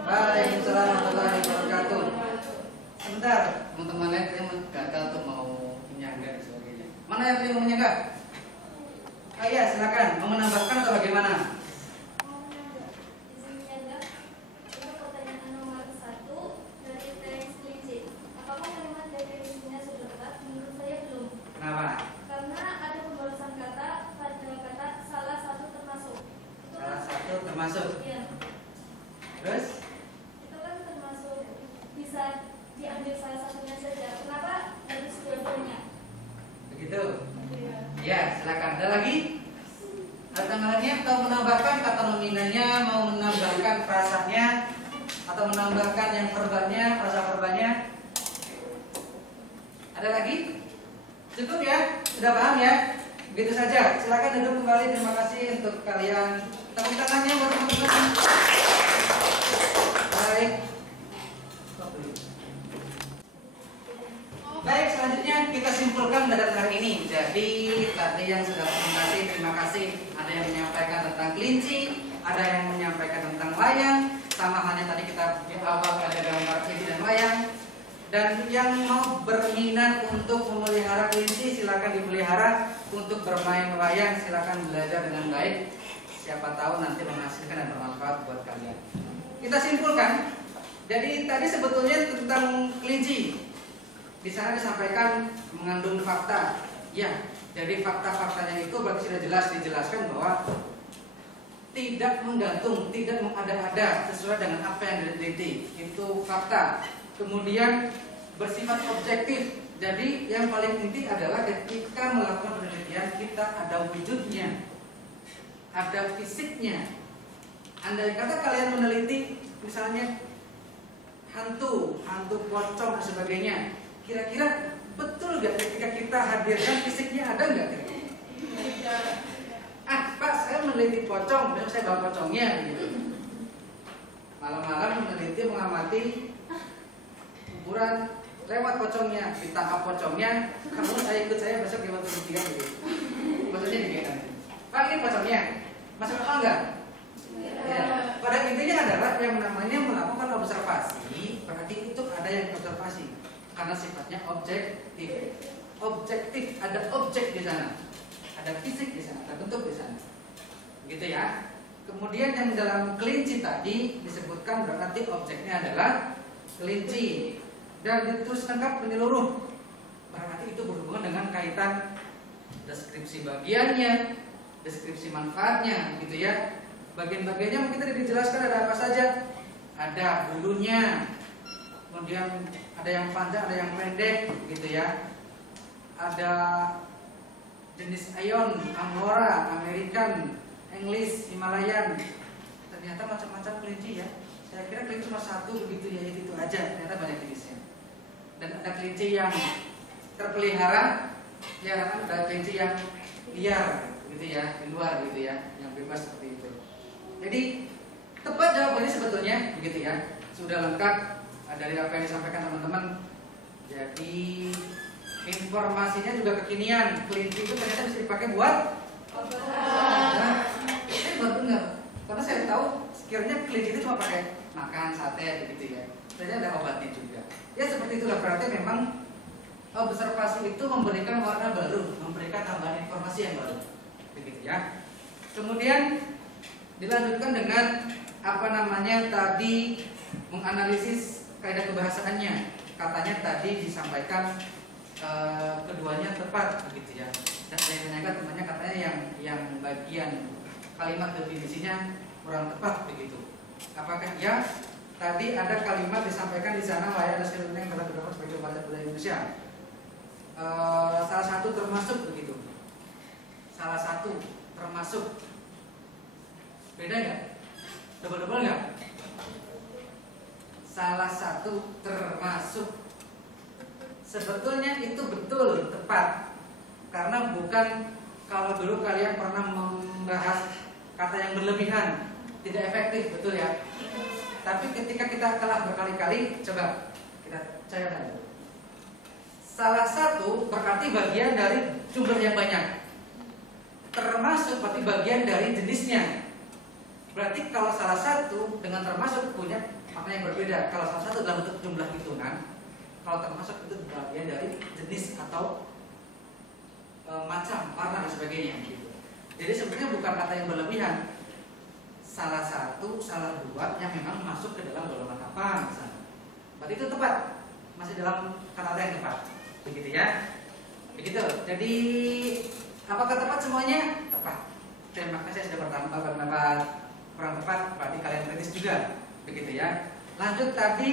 Waalaikumsalam warahmatullahi wabarakatuh. Sebentar, teman-teman lain yang gagal tuh mau menyangga dan sebagainya. Mana yang mau menyangga? Oh iya, silakan. Mau menambahkan atau bagaimana? Izin menyanggah untuk pertanyaan nomor 1 dari teks kelinci. Apakah kalimat definisinya sudah tepat? Menurut saya belum. Kenapa? Karena ada pemborosan kata pada kata salah satu termasuk. Itu Salah kan, satu termasuk. ya, Terus? itu kan termasuk bisa diambil salah satunya saja. Kenapa harus dua-duanya? Begitu. Iya. Ya, silakan. Ada lagi? Ada tambahannya atau menambahkan kata nominanya, mau menambahkan frasanya, atau menambahkan yang verbanya, frasa verbanya? Ada lagi? Cukup ya? Sudah paham ya? Begitu saja. Silakan duduk kembali. Terima kasih untuk kalian. Tepuk tangannya buat teman-teman. Baik. Baik, selanjutnya kita simpulkan pada hari ini. Jadi tadi yang sudah presentasi, terima kasih. Ada yang menyampaikan tentang kelinci, ada yang menyampaikan tentang wayang. Sama halnya tadi kita di awal ada gambar kelinci dan wayang. Dan yang mau berminat untuk memelihara kelinci, silakan dipelihara. Untuk bermain wayang, silakan belajar dengan baik. Siapa tahu nanti menghasilkan dan bermanfaat buat kalian. Kita simpulkan. Jadi tadi sebetulnya tentang kelinci. Di sana disampaikan mengandung fakta. Ya, jadi fakta-faktanya itu berarti sudah jelas dijelaskan bahwa tidak menggantung, tidak mengada-ada sesuai dengan apa yang diteliti. Itu fakta. Kemudian bersifat objektif. Jadi yang paling inti adalah ketika melakukan penelitian kita ada wujudnya, ada fisiknya. Andai kata kalian meneliti misalnya hantu pocong dan sebagainya, kira-kira betul nggak ketika kita hadirkan fisiknya ada nggak? Pak, saya meneliti pocong, dan saya bawa pocongnya gitu. Malam-malam meneliti mengamati ukuran lewat pocongnya, ditangkap pocongnya, kamu ikut saya besok di waktu 3 gitu. Maksudnya demikian. Pak, ini pocongnya, masuk akal nggak? Ya. Pada intinya adalah yang namanya melakukan observasi, berarti itu ada yang observasi karena sifatnya objektif. Objektif, ada objek di sana, ada fisik di sana, ada bentuk di sana, gitu ya. Kemudian yang dalam kelinci tadi disebutkan berarti objeknya adalah kelinci dan ditulis lengkap menyeluruh, berarti itu berhubungan dengan kaitan deskripsi bagiannya, deskripsi manfaatnya, gitu ya. Bagian-bagiannya mungkin tadi dijelaskan ada apa saja. Ada bulunya, kemudian ada yang panjang, ada yang pendek, gitu ya. Ada jenis Aeon, Angora, American, English, Himalayan. Ternyata macam-macam kelinci ya. Saya kira kelinci cuma satu begitu ya, itu aja. Ternyata banyak jenisnya. Dan ada kelinci yang terpelihara, ya kan, ada kelinci yang liar, gitu ya, di luar, gitu ya, yang bebas seperti itu. Jadi tepat jawabannya sebetulnya begitu ya. Sudah lengkap dari apa yang disampaikan teman-teman. Jadi informasinya juga kekinian. Kelinci itu ternyata bisa dipakai buat obat. Saya baru dengar. Karena saya tahu sekiranya kelinci itu cuma pakai makan sate begitu ya. Ternyata ada obatnya juga. Ya seperti itulah, berarti memang observasi itu memberikan warna baru, memberikan tambahan informasi yang baru. Begitu ya. Kemudian dilanjutkan dengan apa namanya tadi menganalisis kaidah kebahasaannya. Katanya tadi disampaikan keduanya tepat begitu ya. Dan saya menanyakan temannya katanya yang bagian kalimat definisinya kurang tepat begitu. Apakah ya? Tadi ada kalimat disampaikan di sana layak dan sekalian yang telah terdapat sebagai bahasa budaya Indonesia. Salah satu termasuk begitu. Salah satu termasuk. Beda nggak? Double nggak? Salah satu termasuk. Sebetulnya itu betul tepat. Karena bukan kalau dulu kalian pernah membahas kata yang berlebihan, tidak efektif, betul ya. Tapi ketika kita telah berkali-kali, coba kita cairkan. Salah satu berarti bagian dari jumlah yang banyak. Termasuk berarti bagian dari jenisnya. Berarti kalau salah satu dengan termasuk punya makna yang berbeda. Kalau salah satu dalam bentuk jumlah hitungan, kalau termasuk itu bagian dari jenis atau macam, warna dan sebagainya gitu. Jadi sebenarnya bukan kata yang berlebihan. Salah satu, salah dua yang memang masuk ke dalam golongan apa misalnya. Berarti itu tepat, masih dalam kata yang tepat. Begitu ya. Begitu. Jadi apakah tepat semuanya? Tepat. Terima kasih sudah berpendapat kurang tepat, berarti kalian kritis juga. Begitu ya. Lanjut tadi,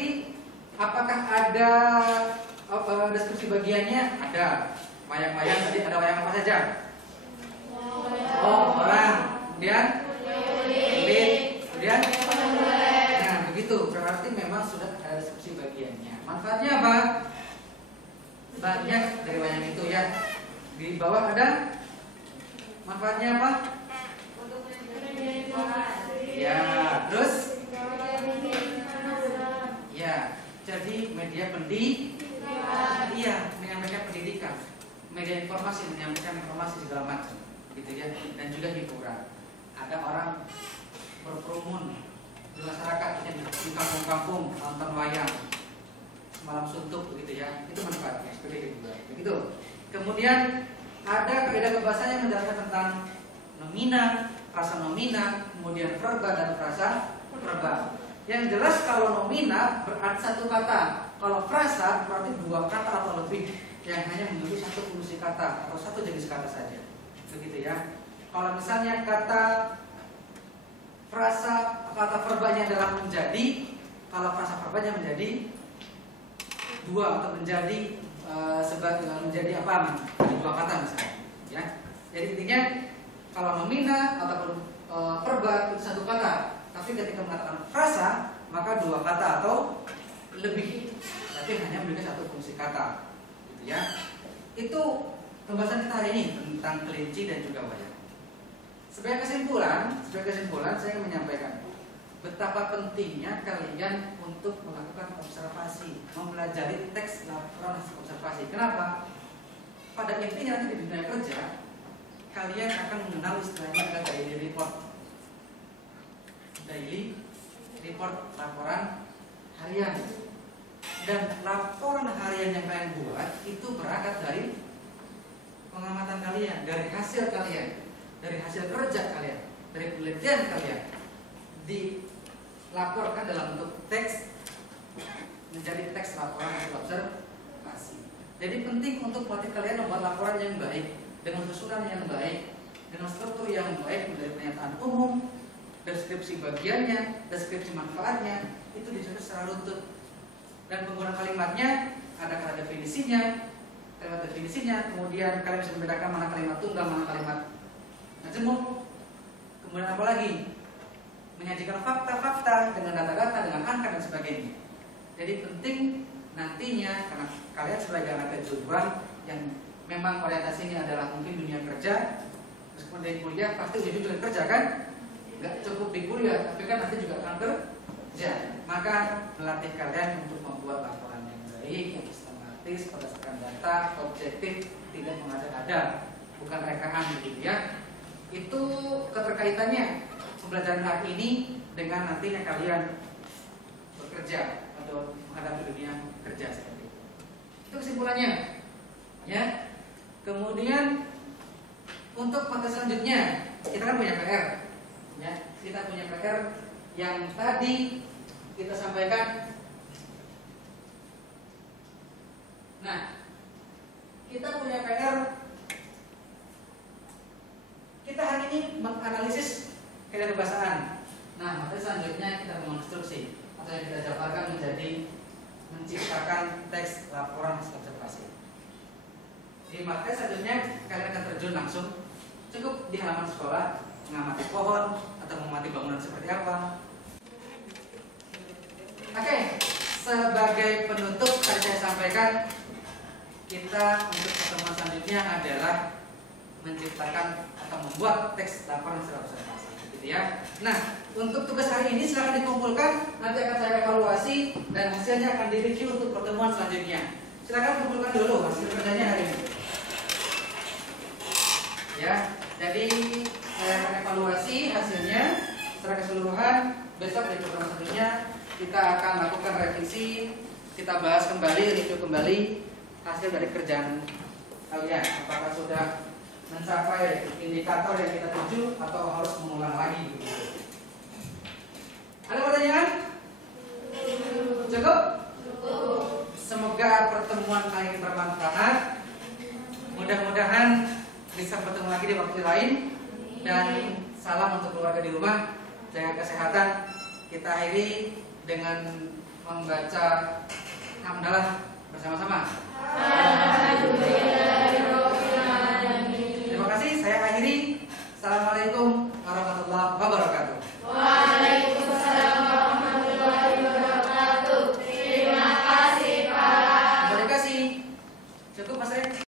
apakah ada deskripsi bagiannya? Ada. Wayang-wayang tadi ada wayang apa saja? Oh, orang. Kemudian kulit. Kemudian nah, begitu. Berarti memang sudah ada deskripsi bagiannya. Manfaatnya apa? Banyak dari wayang itu ya. Di bawah ada manfaatnya apa? Ya, terus ya, jadi media pendidikan. Iya, menyampaikan pendidikan. Media informasi, menyampaikan informasi segala macam, gitu ya. Dan juga hiburan. Ada orang berkerumun di masyarakat, di kampung-kampung nonton wayang malam suntuk, begitu ya. Itu manfaatnya seperti itu. Begitu. Kemudian ada kaidah kebahasaan yang menjelaskan tentang nomina, frasa nomina, kemudian verba dan frasa verba. Yang jelas kalau nomina berarti satu kata, kalau frasa berarti dua kata atau lebih yang hanya memiliki satu fungsi kata atau satu jenis kata saja, begitu ya. Kalau misalnya kata frasa, kata verbanya adalah menjadi, kalau frasa verbanya menjadi dua atau menjadi menjadi apa? Dua kata misalnya, ya. Jadi intinya kalau nomina ataupun verba itu satu kata, tapi ketika mengatakan frasa maka dua kata atau lebih, tapi hanya memiliki satu fungsi kata, gitu ya. Itu pembahasan kita hari ini tentang kelinci dan juga wayang. Sebagai kesimpulan saya akan menyampaikan betapa pentingnya kalian untuk melakukan observasi, mempelajari teks laporan hasil observasi. Kenapa? Pada intinya nanti di dunia kerja kalian akan mengenal istilahnya ada daily report. Daily report, laporan harian. Dan laporan harian yang kalian buat itu berangkat dari pengamatan kalian, dari hasil kalian, dari hasil kerja kalian, dari penelitian kalian, dilaporkan dalam bentuk teks menjadi teks laporan hasil observasi. Jadi penting untuk melatih kalian membuat laporan yang baik, dengan susunan yang baik, dengan struktur yang baik, dari pernyataan umum, deskripsi bagiannya, deskripsi manfaatnya, itu disusun secara runtut. Dan penggunaan kalimatnya ada kata definisinya, kemudian kalian bisa membedakan mana kalimat tunggal, mana kalimat majemuk. Kemudian apa lagi? Menyajikan fakta-fakta dengan data-data, dengan angka dan sebagainya. Jadi penting nantinya karena kalian sebagai anak kejuruan yang memang orientasinya adalah mungkin dunia kerja, meskipun dari kuliah pasti ujung juga kerja kan? Nggak cukup di kuliah, tapi kan nanti juga akan kerja. Maka melatih kalian untuk membuat laporan yang baik, yang sistematis, berdasarkan data, objektif, tidak mengada-ada, bukan rekaan gitu ya. Itu keterkaitannya pembelajaran hari ini dengan nantinya kalian bekerja atau menghadapi dunia kerja seperti itu. Itu kesimpulannya, ya. Kemudian untuk materi selanjutnya kita kan punya PR, ya. Kita punya PR yang tadi kita sampaikan Nah, kita punya PR. Kita hari ini menganalisis kaidah kebahasaan. Nah, materi selanjutnya kita mengonstruksi atau yang kita jabarkan menjadi menciptakan teks laporan hasil observasi. Di materi selanjutnya kalian akan terjun langsung, cukup di halaman sekolah, mengamati pohon atau mengamati bangunan seperti apa. Oke, sebagai penutup tadi saya sampaikan, kita untuk pertemuan selanjutnya adalah menciptakan atau membuat teks laporan hasil observasi, gitu ya. Nah, untuk tugas hari ini silakan dikumpulkan, nanti akan saya evaluasi dan hasilnya akan direview untuk pertemuan selanjutnya. Silakan kumpulkan dulu hasil kerjanya hari ini. Ya, jadi saya akan evaluasi hasilnya secara keseluruhan. Besok di pertemuan selanjutnya kita akan lakukan revisi, kita bahas kembali, review kembali hasil dari kerjaan kalian. Apakah sudah mencapai indikator yang kita tuju atau harus mengulang lagi? Ada pertanyaan? Cukup? Semoga pertemuan kali ini bermanfaat. Mudah-mudahan bisa bertemu lagi di waktu lain. Dan salam untuk keluarga di rumah. Jaga kesehatan. Kita akhiri dengan membaca hamdalah bersama-sama. Terima kasih. Saya akhiri. Assalamualaikum warahmatullahi wabarakatuh. Waalaikumsalam warahmatullahi wabarakatuh. Terima kasih Pak. Terima kasih. Cukup Mas Rek.